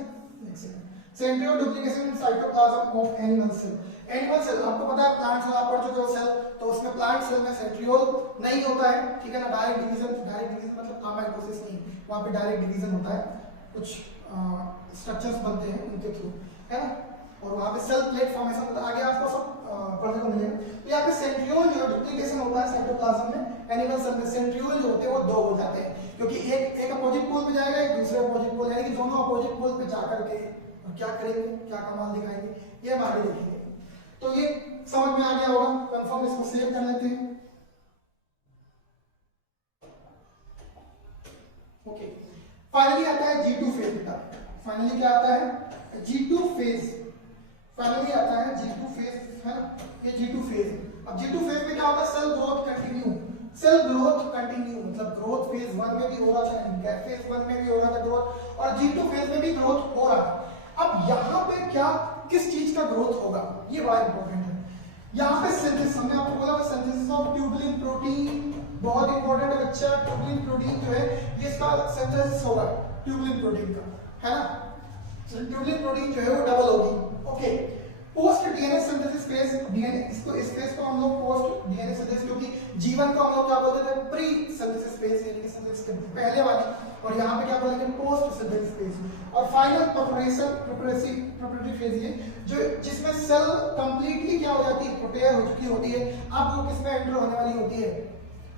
centriole duplication in cytoplasm of animal cell. Animal cell आपको पता है, प्लांट सेल आप पढ़ चुके हो सेल, तो उसमें प्लांट सेल में सेंट्रियोल नहीं होता है, ठीक है ना। डायरेक्ट डिवीजन मतलब माइटोसिस नहीं, वहां पे डायरेक्ट डिवीजन होता है, कुछ स्ट्रक्चर्स बनते हैं उनके थ्रू, है ना। और वहां पे सेल प्लेट फॉर्मेशन होता है, आगे आपको सब पढ़ने को मिलेगा। तो यहाँ पे सेंट्रियोल जो डुप्लीकेशन होता है साइटोप्लाज्म में, एनिमल सेल में सेंट्रियोल जो होते हैं वो दो हो जाते हैं, क्योंकि एक अपोजिट पोल पे जाएगा, एक दूसरे अपोजिट पोल, यानी कि दोनों अपोजिट पोल पे जाकर के और क्या करेंगे, क्या कमाल दिखाएंगे, ये हम आगे देखेंगे। तो ये समझ में आ गया होगा, कंफर्म, इसको सेव कर लेते हैं। ओके, फाइनली आता है G2 फेज बेटा। फाइनली क्या आता है? G2 phase. फाइनली आता है G2 फेज, है ना, ये G2 फेज। अब G2 फेज में क्या होता है? Cell growth continue, cell growth continue मतलब ग्रोथ फेज 1 में भी हो रहा था, फेज 1 में भी हो रहा था ग्रोथ, और G2 फेज में भी ग्रोथ हो रहा था। अब यहाँ पे क्या, किस चीज का ग्रोथ होगा, ये बड़ा इंपॉर्टेंट है। यहाँ पे सिंथेसिस, हमने आपको बोला था सिंथेसिस ऑफ ट्यूबुलिन प्रोटीन, बहुत इंपॉर्टेंट है बच्चा। ट्यूबुलिन प्रोटीन जो है ये इसका सिंथेसिस होगा ट्यूबुलिन प्रोटीन का, है ना। ट्यूबुलिन प्रोटीन जो है वो डबल होगी। Okay, post DNA synthesis phase, DNA इसको, इस फेज को हम लोग पोस्ट डीएनए सिंथेसिस, क्योंकि जीवन को हम लोग क्या बोलते थे? प्री सिंथेसिस फेज, यानी कि सिंथेसिस के पहले वाली, और यहाँ पे क्या बोलेंगे? Post synthesis phase. और फाइनल प्रिपरेटरी फेज ये जो, जिसमें सेल कंप्लीटली क्या हो जाती है? प्रिपेयर हो चुकी होती है। अब वो किसमें एंटर होने वाली होती है?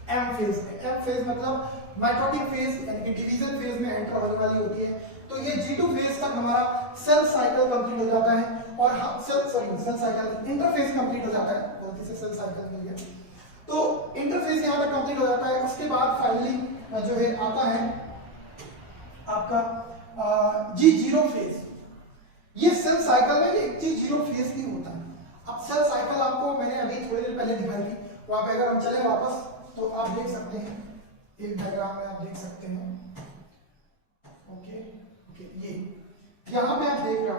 एम फेज में। एम फेज मतलब माइटोटिक फेज यानी कि डिवीजन फेज में एंटर होने वाली होती है। तो ये G2 फेज तक हमारा सेल साइकिल कंप्लीट हो जाता है और हम सेल साइकिल इंटरफेज कंप्लीट हो जाता है, गलती से सेल साइकिल मिल गया। तो इंटरफेज यहाँ तक कंप्लीट हो जाता है। उसके बाद फाइनली जो है आता है आपका G0 फेज। ये सेल साइकिल में एक G0 फेज भी होता है। अब सेल साइकिल आपको मैंने अभी थोड़ी देर पहले दिखाई थी, वहां पे अगर हम चले वापस तो आप देख सकते हैं, एक डायग्राम में आप देख सकते हैं। ओके ओके, ये यहां पे आप देख रहे हो,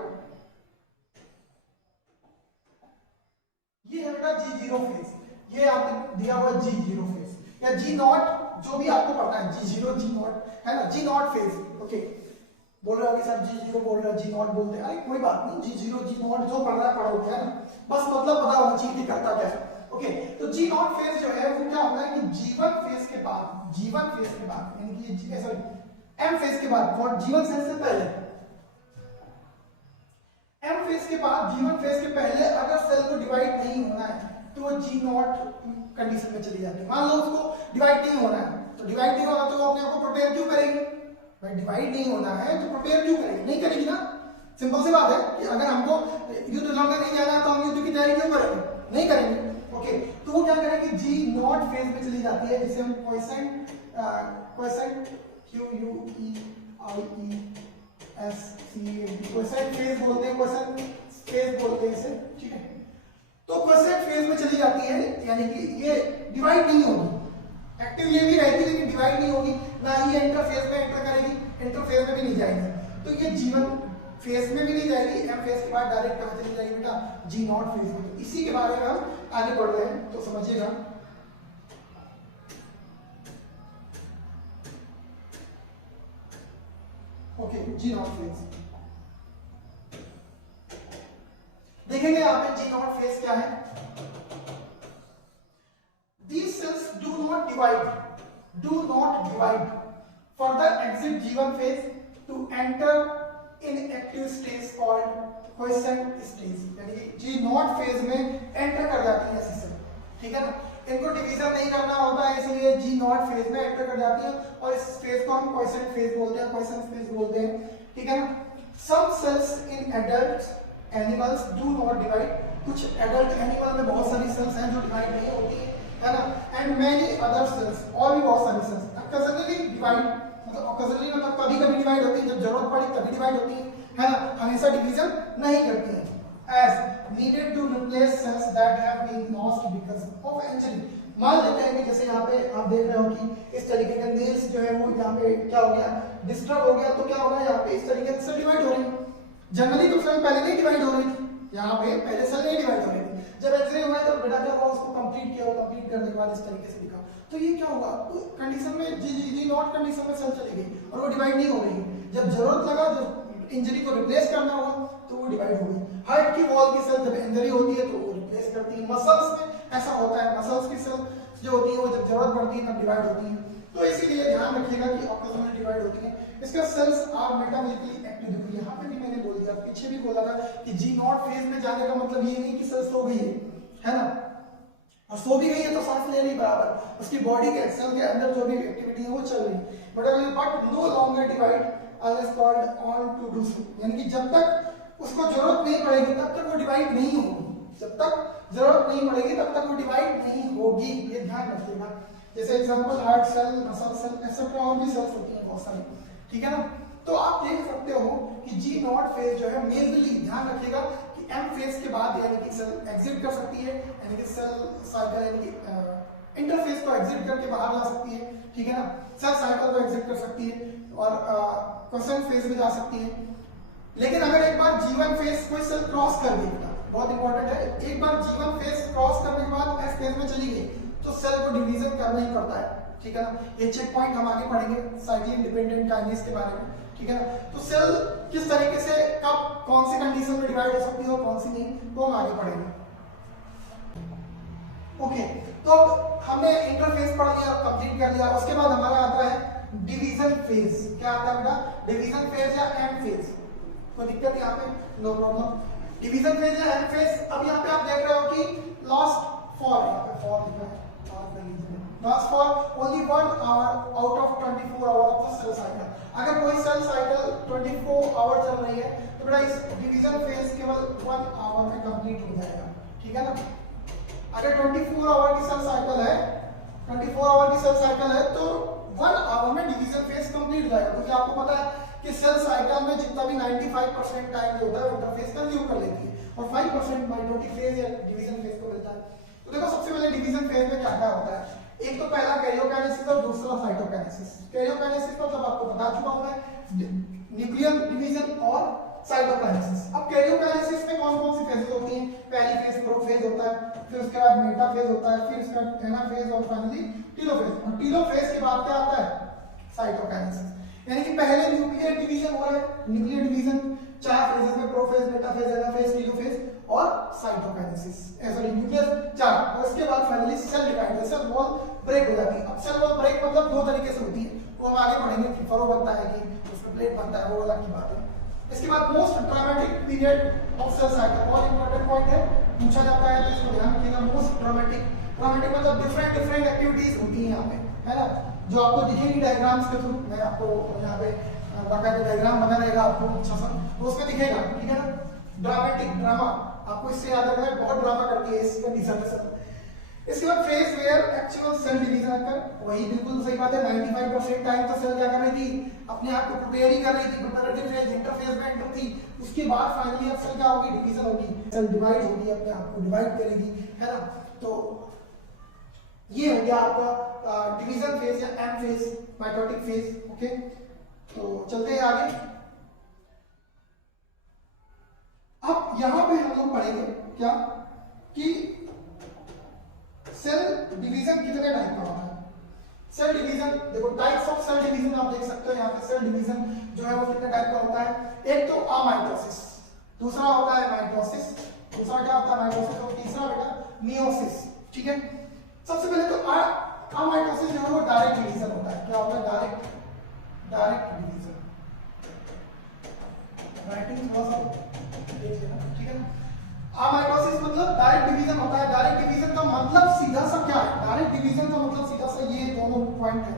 ये है बेटा G0 फेज। ये आपने दिया हुआ G0 फेज या G0, जो भी आपको पढ़ना है, G0 G0 है ना, G0 फेज। ओके, बोल रहे होगे सर G0 बोल रहे हैं, G0 बोलते हैं, अरे कोई बात नहीं, G0 G0 जो पढ़ रहा है पढ़ोगे, है ना, बस मतलब पता होना चाहिए कि करता क्या है। ओके, तो G0 फेज जो है वो क्या होता है कि G1 फेज के बाद यानी कि सॉरी M फेज के बाद, और G1 फेज से पहले, M फेज के बाद G1 फेज के पहले अगर सेल को डिवाइड नहीं होना है तो वो G0 कंडीशन में चली जाती है। मान लो उसको डिवाइड नहीं होना है, तो डिवाइड नहीं होना तो वो अपने आप को प्रिपेयर क्यों करेगी? भाई डिवाइड नहीं होना है तो प्रिपेयर क्यों करेगी? नहीं करेगी ना, सिंपल सी बात है कि अगर हमको युद्ध लड़ने नहीं जाना है तो हम युद्ध की तैयारी क्यों करेंगे? नहीं करेंगे। ओके, तो वो क्या करेगी, G0 फेज में चली जाती है, जिसे हम क्वेसेंट क्वेसेंट फेज बोलते हैं, क्वेसेंट फेज बोलते हैं इसे, ठीक है। तो क्वेसेंट फेज में चली जाती है, यानी कि ये डिवाइड नहीं होगी, एक्टिव ये भी रहती है लेकिन डिवाइड नहीं होगी, ना ही इंटरफेज में एंटर करेगी, इंटरफेज में भी नहीं जाएगी। तो ये G1 फेज में भी नहीं जाएगी, M फेज के बाद डायरेक्ट कहां चली जाएगी बेटा? G0 फेज में। तो इसी के बारे में हम आगे बढ़ रहे हैं, तो समझिएगा। ओके, G0 फेज देखेंगे यहाँ पे G0 फेज क्या है। These cells do not divide, further exit G1 phase to enter in active stage called quiescent stage, यानी कि G0 फेज में एंटर कर जाती है ऐसी सेल, ठीक है ना। इनको डिवीजन नहीं करना होता है, इसलिए G0 फेज में एंटर कर जाती है और इस फेज को हम क्वेसेंट फेज बोलते हैं, ठीक है ना। Some cells in adult animals do not divide, कुछ एडल्ट एनिमल में बहुत सारी सेल्स हैं जो डिवाइड नहीं होती है ना, एंड मेनी अदर सेल्स, और भी बहुत सारी सेल्स ऑक्केजनली डिवाइड, मतलब ऑक्केजनली मतलब कभी कभी डिवाइड होती है, जब जरूरत पड़ी तभी डिवाइड होती है ना, हमेशा डिवीजन नहीं करती है। As needed to replace cells that have been lost because of injury. मान लेते हैं कि जैसे यहाँ पे आप देख रहे हो कि इस तरीके का नेल्स जो है वो यहाँ पे क्या हो गया, डिस्टर्ब हो गया, तो क्या होगा यहाँ पे इस तरीके से डिवाइड हो रही है। जनरली तो सेल पहले नहीं डिवाइड हो रही थी, यहाँ पे पहले सेल नहीं डिवाइड हो रही थी, जब एक्सरे हुआ तो बेटा क्या हुआ, उसको कंप्लीट किया, कंप्लीट करने के बाद इस तरीके से दिखा, तो ये क्या हुआ, कंडीशन में G0 कंडीशन में सेल चली गई और वो डिवाइड नहीं हो रही है। जब जरूरत लगा, जब इंजरी को रिप्लेस करना हुआ तो वो डिवाइड हो गई। हार्ट की वॉल की सेल जब इंजरी होती है तो वो रिप्लेस करती है। मसल्स में ऐसा होता है, मसल्स की सेल जो होती है वो जब जरूरत पड़ती है तब डिवाइड होती है। तो इसीलिए ध्यान रखिएगा कि ऑक्सीजन डिवाइड होती है। इसका सेल्स आर मेटाबॉलिकली एक्टिव होती है। यहाँ पे भी मैंने बोल दिया, पीछे भी बोला था कि G0 फेज में जाने का मतलब ये नहीं कि सेल सो गई है ना, और सो भी गई है तो सांस ले रही बराबर, उसकी बॉडी के सेल के अंदर जो भी एक्टिविटी है वो चल रही है, but no longer divide unless called on to do so, यानी कि जब तक उसको जरूरत नहीं पड़ेगी तब तक वो डिवाइड नहीं होगी, जब तक जरूरत नहीं पड़ेगी तब तक वो डिवाइड नहीं होगी, ये ध्यान रखिएगा। जैसे example heart cell, muscle cell, etcetera और भी सेल्स होती हैं बहुत सारी, ठीक है ना। तो आप देख सकते हो कि G0 फेज जो है मेनली ध्यान रखिएगा कि M फेज के बाद यानी कि सेल एग्जिट कर सकती है, यानी कि सेल साइकिल यानी कि इंटरफेस को एग्जिट करके बाहर ला सकती है, ठीक है ना, सेल साइकिल को एग्जिट कर सकती है और क्वेसेंट फेज में जा सकती है। लेकिन अगर एक बार G1 फेज कोई सेल क्रॉस कर दी, बहुत इंपॉर्टेंट है, एक बार G1 फेज क्रॉस करने के बाद S फेज में चली गई तो सेल को डिवीजन करना ही पड़ता है, ठीक है ना। ये चेक पॉइंट हम आगे पढ़ेंगे साइक्लिन डिपेंडेंट काइनेज के बारे में, ठीक है ना। तो सेल किस तरीके से कब कौन सी कंडीशन में डिवाइड हो सकती है और कौन सी नहीं, वो हम आगे पढ़ेंगे। ओके, तो हमने इंटरफेस पढ़ लिया, कंप्लीट कर लिया। उसके बाद हमारा आता है डिवीजन फेज। क्या आता है बेटा? डिवीजन फेज या एम फेज। कोई दिक्कत यहाँ पे? No problem. डिवीजन फेज या एम फेज। अब यहाँ पे आप देख रहे हो कि लास्ट फॉर, यहाँ पे फॉर लिखा है, lasts for only 1 hour out of 24 hour of the cell cycle. अगर कोई सेल साइकिल 24 आवर चल रही है तो बेटा इस डिवीजन फेज केवल 1 आवर में कंप्लीट हो जाएगा, ठीक है ना। अगर 24 आवर की सेल साइकिल है, 24 आवर की सेल साइकिल है तो 1 आवर में डिवीजन फेज कंप्लीट हो जाएगा, क्योंकि आपको पता है कि सेल साइकिल में जितना भी 95% टाइम जो होता है वो इंटरफेस कंज्यूम कर लेती है और 5% माइटोटिक फेज या डिवीजन फेज को मिलता है। तो देखो सबसे पहले डिवीजन फेज में क्या क्या होता है, एक तो पहला कैरियोकाइनेसिस और दूसरा साइटोकाइनेसिस। कैरियोकाइनेसिस मतलब आपको बता चुका हूं मैं, न्यूक्लियर डिवीजन और साइटोकाइनेसिस। अब कैरियोकाइनेसिस में कौन कौन सी फेजेस होती हैं, पहली फेज प्रोफेज होता है, फिर उसके बाद मेटाफेज होता है, फिर उसके बाद एनाफेज और फाइनली टीलोफेज। और टीलोफेज के बाद क्या आता है, साइटोकाइनेसिस। यानी कि पहले न्यूक्लियर डिवीजन हो रहा है, न्यूक्लियर डिवीजन 4 फेजेस में, प्रोफेज, मेटाफेज, एनाफेज, टीलोफेज और साइटोकाइनेसिस। सॉरी न्यूक्लियर 4, और उसके बाद finally cell divide, cell wall break हो जाती है। अब सेल वॉल ब्रेक मतलब दो तरीके से होती है, वो हम आगे पढ़ेंगे, फरो बनता है कि उसमें प्लेट बनता है, वो अलग की बात है। इसके बाद most dramatic period of cell cycle, बहुत इंपॉर्टेंट पॉइंट है, पूछा जाता है तो इसको ध्यान रखिएगा। मोस्ट ड्रामेटिक मतलब डिफरेंट एक्टिविटीज होती हैं यहाँ पे, है ना, जो आपको दिखेंगी डायग्राम्स के थ्रू। मैं आपको यहाँ पे बाकायदा डायग्राम बना रहेगा आपको अच्छा सा, तो उसमें दिखेगा, ठीक है ना। ड्रामेटिक, ड्रामा आपको इससे याद रखना है, बहुत ड्रामा करती है इस कंडीशन में सब। इसके बाद phase where actual cell division occur, वही बिल्कुल सही बात है, 95% टाइम तो सेल क्या कर रही थी, अपने आप को प्रिपेयर ही कर रही थी, प्रिपरेटरी फेज, इंटरफेज में एंटर थी। उसके बाद फाइनली अब सेल क्या होगी, डिवीजन होगी, सेल डिवाइड होगी, अपने आप को डिवाइड करेगी, है ना। तो ये हो गया आपका डिवीजन फेज या M phase, mitotic phase. Okay, तो चलते हैं आगे। अब यहां पे हम लोग पढ़ेंगे क्या कि सेल डिवीजन कितने टाइप का होता है। सेल डिवीजन देखो, टाइप्स ऑफ सेल डिवीजन आप देख सकते हो यहाँ पे। सेल डिवीजन जो है वो कितने टाइप का होता है, एक तो अमाइटोसिस, दूसरा होता है माइटोसिस, दूसरा क्या होता है माइटोसिस, और तीसरा बेटा मियोसिस, ठीक है। सबसे पहले तो अमाइटोसिस जो है वो डायरेक्ट डिवीजन होता है। क्या होता है, डायरेक्ट डिवीजन। राइटिंग थोड़ा सा देख लेना, ठीक है। अमाइटोसिस मतलब डायरेक्ट डिवीजन होता है। डायरेक्ट डिवीजन का मतलब सीधा सा क्या है, डायरेक्ट डिवीजन का मतलब सीधा सा ये दोनों पॉइंट है,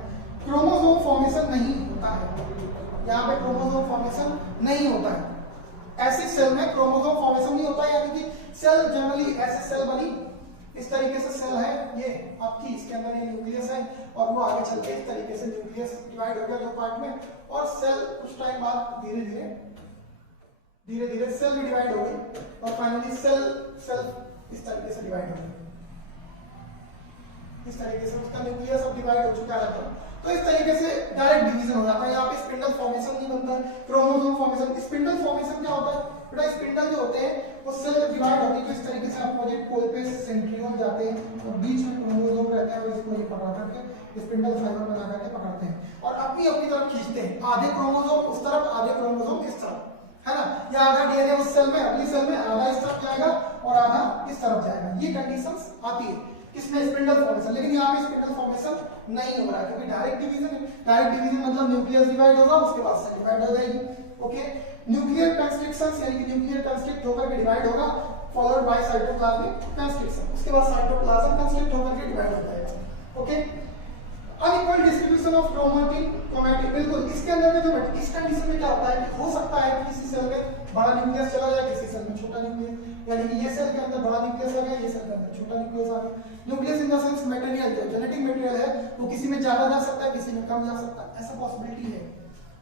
क्रोमोसोम फॉर्मेशन नहीं होता है। यहाँ पे क्रोमोसोम फॉर्मेशन नहीं होता है। ऐसे सेल में क्रोमोसोम फॉर्मेशन नहीं होता है, यानी कि सेल जनरली ऐसे सेल बनी, इस तरीके से सेल है ये आपकी, इसके अंदर ये न्यूक्लियस है और वो आगे चल के इस तरीके से न्यूक्लियस डिवाइड हो गया दो पार्ट में, और सेल कुछ टाइम बाद धीरे धीरे सेल भी डिवाइड हो गई और फाइनली सेल इस तरीके से डिवाइड हो गई, इस तरीके से उसका न्यूक्लियस अब डिवाइड हो चुका है। तो इस तरीके से डायरेक्ट डिवीजन हो जाता है। यहाँ पे स्पिंडल फॉर्मेशन नहीं बनता है, क्रोमोसोम फॉर्मेशन। स्पिंडल फॉर्मेशन क्या होता है बेटा, स्पिंडल जो होते हैं वो सेल डिवाइड होती है तो इस तरीके से अपोजिट पोल पे सेंट्रियोल जाते हैं और बीच में क्रोमोसोम रहता है, इसको ये पकड़ करके स्पिंडल फाइबर बना करके पकड़ते हैं और अपनी अपनी तरफ खींचते हैं। आधे क्रोमोसोम उस तरफ, आधे क्रोमोसोम इस तरफ, है ना। या आधा डीएनए उस सेल में, अगली सेल में आधा इस तरफ जाएगा और आधा इस तरफ जाएगा। ये कंडीशंस आती है किसमें, स्पिंडल फॉर्मेशन। लेकिन यहाँ पे स्पिंडल फॉर्मेशन नहीं हो रहा है क्योंकि डायरेक्ट डिवीजन है। डायरेक्ट डिवीजन मतलब न्यूक्लियस डिवाइड होगा, उसके बाद सेल डिवाइड हो जाएगी। ओके, न्यूक्लियर कंस्ट्रक्शन यानी कि न्यूक्लियर कंस्ट्रक्ट होकर के डिवाइड होगा, फॉलोड बाय साइटोप्लाज्मिक कंस्ट्रक्शन, उसके बाद साइटोप्लाज्म कंस्ट्रक्ट होकर के डिवाइड हो जाएगा। Okay, unequal distribution of chromatin, बिल्कुल इसके अंदर में जो इस कंडीशन में क्या होता है कि हो सकता है कि किसी सेल में बड़ा न्यूक्लियस चला जाए, किसी सेल में छोटा न्यूक्लियस, यानी कि ये सेल के अंदर बड़ा न्यूक्लियस आ गया, ये सेल के अंदर छोटा न्यूक्लियस आ गया। Nucleus in the sense material, जो जेनेटिक मटेरियल है वो किसी में ज्यादा जा सकता है, किसी में कम जा सकता है, ऐसा पॉसिबिलिटी है।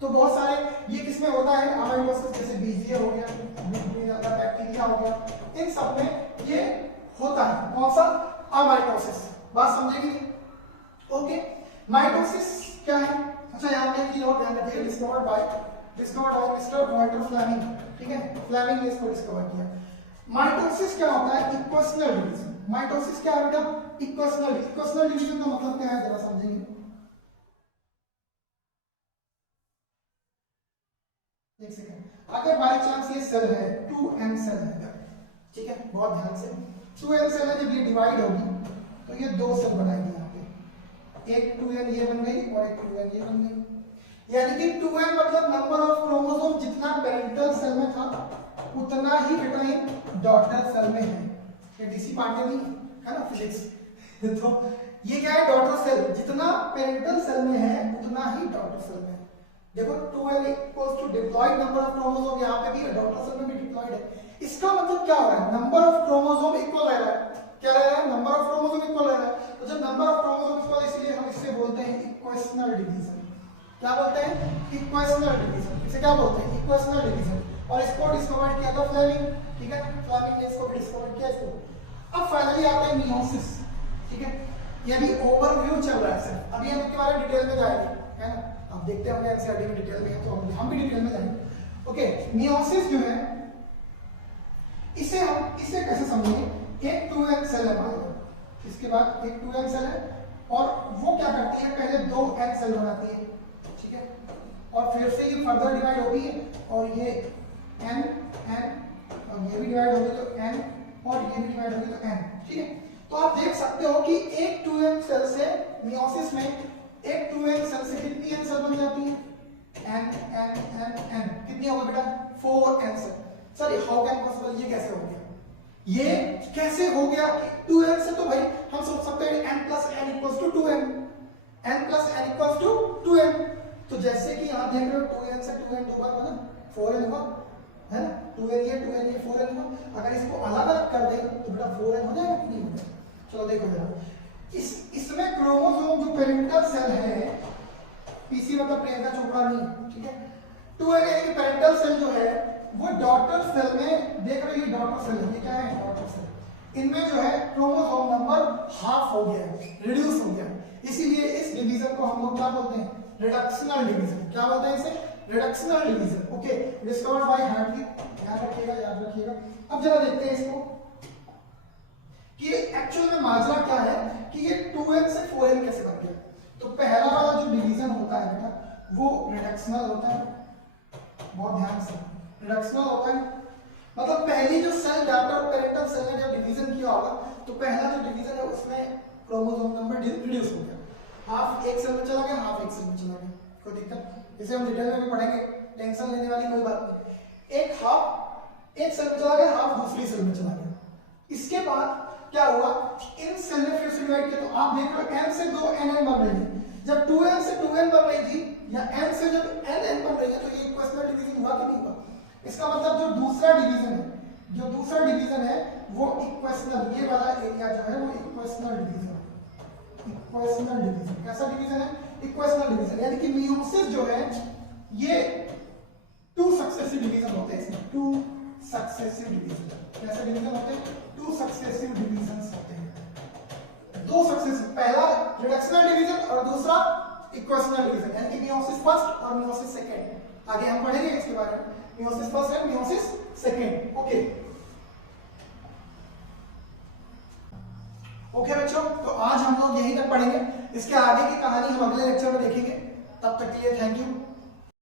तो बहुत सारे ये किसमें होता है, अमाइलोसिस, जैसे बीजीए हो गया, बैक्टीरिया हो गया, इन सब में ये होता है। कौन सा, अमाइलोसिस, बात समझेगी। ओके, माइटोसिस क्या है, अच्छा यहाँ पे एक चीज और ध्यान रखिए, discovered by mister Walther Flemming, ठीक है, फ्लेमिंग ने इसको डिस्कवर किया। माइटोसिस क्या होता है, इक्वेशनल डिवीजन। माइटोसिस क्या है बेटा, इक्वेशनल डिवीजन का मतलब क्या है जरा समझेंगे। एक सेकंड, अगर बाय चांस ये सेल है 2n सेल है, ठीक है, बहुत ध्यान से, 2n सेल है, जब ये डिवाइड होगी तो ये दो सेल बनाएगी यहाँ पे, एक 2n ये बन गई और एक 2n ये बन गई। यानी कि 2n मतलब नंबर ऑफ क्रोमोसोम जितना पेरेंटल सेल में था उतना ही बेटा ये डॉटर सेल में है। ये डीसी पांडे नहीं है ना, फिजिक्स तो ये क्या है, डॉटर सेल, जितना पेरेंटल सेल में है उतना ही डॉटर सेल में है। देखो 2n equals to diploid number of chromosome, यहाँ पे भी है, डॉटर सेल में भी डिप्लॉयड है। इसका मतलब क्या हो रहा है, नंबर ऑफ क्रोमोसोम इक्वल रह रहा है, क्या रह रहा है, नंबर ऑफ क्रोमोसोम इक्वल रह रहा है। तो जब नंबर ऑफ क्रोमोसोम इक्वल, इसलिए हम इससे बोलते हैं इक्वेशनल डिवीजन। क्या बोलते हैं, इक्वेशनल डिवीजन। इसे क्या बोलते हैं, इक्वेशनल डिवीजन। और इसको डिस्कवर किया था फ्लेमिंग, ठीक है, फ्लेमिंग ने इसको भी डिस्कवर किया इसको। अब फाइनली आते हैं मियोसिस, ठीक है, ये भी ओवरव्यू चल रहा है सर, अभी हम इसके बारे में डिटेल में जाएंगे, है ना, आप देखते होंगे एनसीईआरटी में डिटेल में है, तो हम भी डिटेल में जाएंगे। ओके, मियोसिस जो है इसे कैसे समझेंगे, एक 2n सेल है मान लो, इसके बाद एक 2n सेल है और वो क्या करती है, पहले 2n सेल बनाती है, ठीक है, और फिर से ये फर्दर डिवाइड होती है और ये n और ये भी डिवाइड होगी तो n और ये भी डिवाइड होगी तो n, ठीक है। तो आप देख सकते हो कि एक 2n सेल से मियोसिस में एक 2n सेल से कितनी n सेल बन जाती है, n कितनी होगी बेटा, 4n cell. Sir how can possible, ये कैसे हो गया, ये कैसे हो गया कि 2n से, तो भाई हम सोच सकते हैं n plus n equals to 2n, n plus n equals to 2n। तो जैसे कि यहाँ देख रहे हो 2n से 2n दो बार बना 4n हुआ, है ना, 2n ये 4n हुआ। अगर इसको अलग अलग कर दें तो बेटा 4n हो जाएगा कि नहीं हो जाएगा। चलो देखो जरा, इसमें क्रोमोसोम जो पेरेंटल सेल है, पीसी मतलब प्रियंका चोपड़ा नहीं, ठीक है, 2n यानी पेरेंटल सेल जो है वो डॉटर सेल में, देख रहे हो ये डॉटर सेल है, ये क्या है, डॉटर सेल, इनमें जो है क्रोमोसोम नंबर हाफ हो गया है, रिड्यूस हो गया है। इसीलिए इस डिवीजन को हम लोग क्या बोलते हैं, रिडक्शनल डिवीजन। क्या बोलते हैं इसे, reductional division. Okay, discovered by Hartley, याद रखिएगा, याद रखिएगा। अब जरा देखते हैं इसको कि एक्चुअल में माजरा क्या है कि ये 2n से 4n कैसे बन गया। तो पहला वाला जो डिवीजन होता है बेटा वो रिडक्शनल होता है, बहुत ध्यान से, रिडक्शनल होता है मतलब पहली जो सेल डॉटर पेरेंटल सेल ने जब डिवीजन किया होगा तो पहला जो डिवीजन है उसमें क्रोमोसोम नंबर रिड्यूस हो गया, हाफ एक सेल में चला गया, हाफ एक सेल में चला गया, कोई दिक्कत, इसे हम डिटेल में भी पढ़ेंगे, टेंशन लेने वाली कोई बात नहीं। एक हाफ एक सेल में चला गया, हाफ दूसरी सेल में चला गया। इसके बाद क्या हुआ, इन सेल ने फिर से डिवाइड किया, तो आप देख रहे हो n से 2 nn बन रही है, जब 2n से 2n बन रही थी या n से जब nn बन रही है तो ये इक्वेशनल डिवीजन हुआ कि नहीं हुआ। इसका मतलब जो दूसरा डिवीजन है वो इक्वेशनल, ये वाला एरिया जो है वो इक्वेशनल डिवीजन है, इक्वेशनल डिवीजन। कैसा डिवीजन है, इक्वेशनल डिवीजन, यानी कि मियोसिस जो है ये 2 सक्सेसिव डिवीजन होते हैं, इसमें 2 सक्सेसिव डिवीजन, कैसे डिवीजन होते हैं, 2 सक्सेसिव डिवीजंस होते हैं, 2 सक्सेसिव, पहला रिडक्शनल डिवीजन और दूसरा इक्वेशनल डिवीजन, यानी कि मियोसिस फर्स्ट और मियोसिस सेकंड। आगे हम पढ़ेंगे इसके बारे में, meiosis first and meiosis second. Okay okay बच्चों, तो आज हम लोग यहीं तक पढ़ेंगे, इसके आगे की कहानी हम अगले लेक्चर में देखेंगे। तब तक के लिए थैंक यू।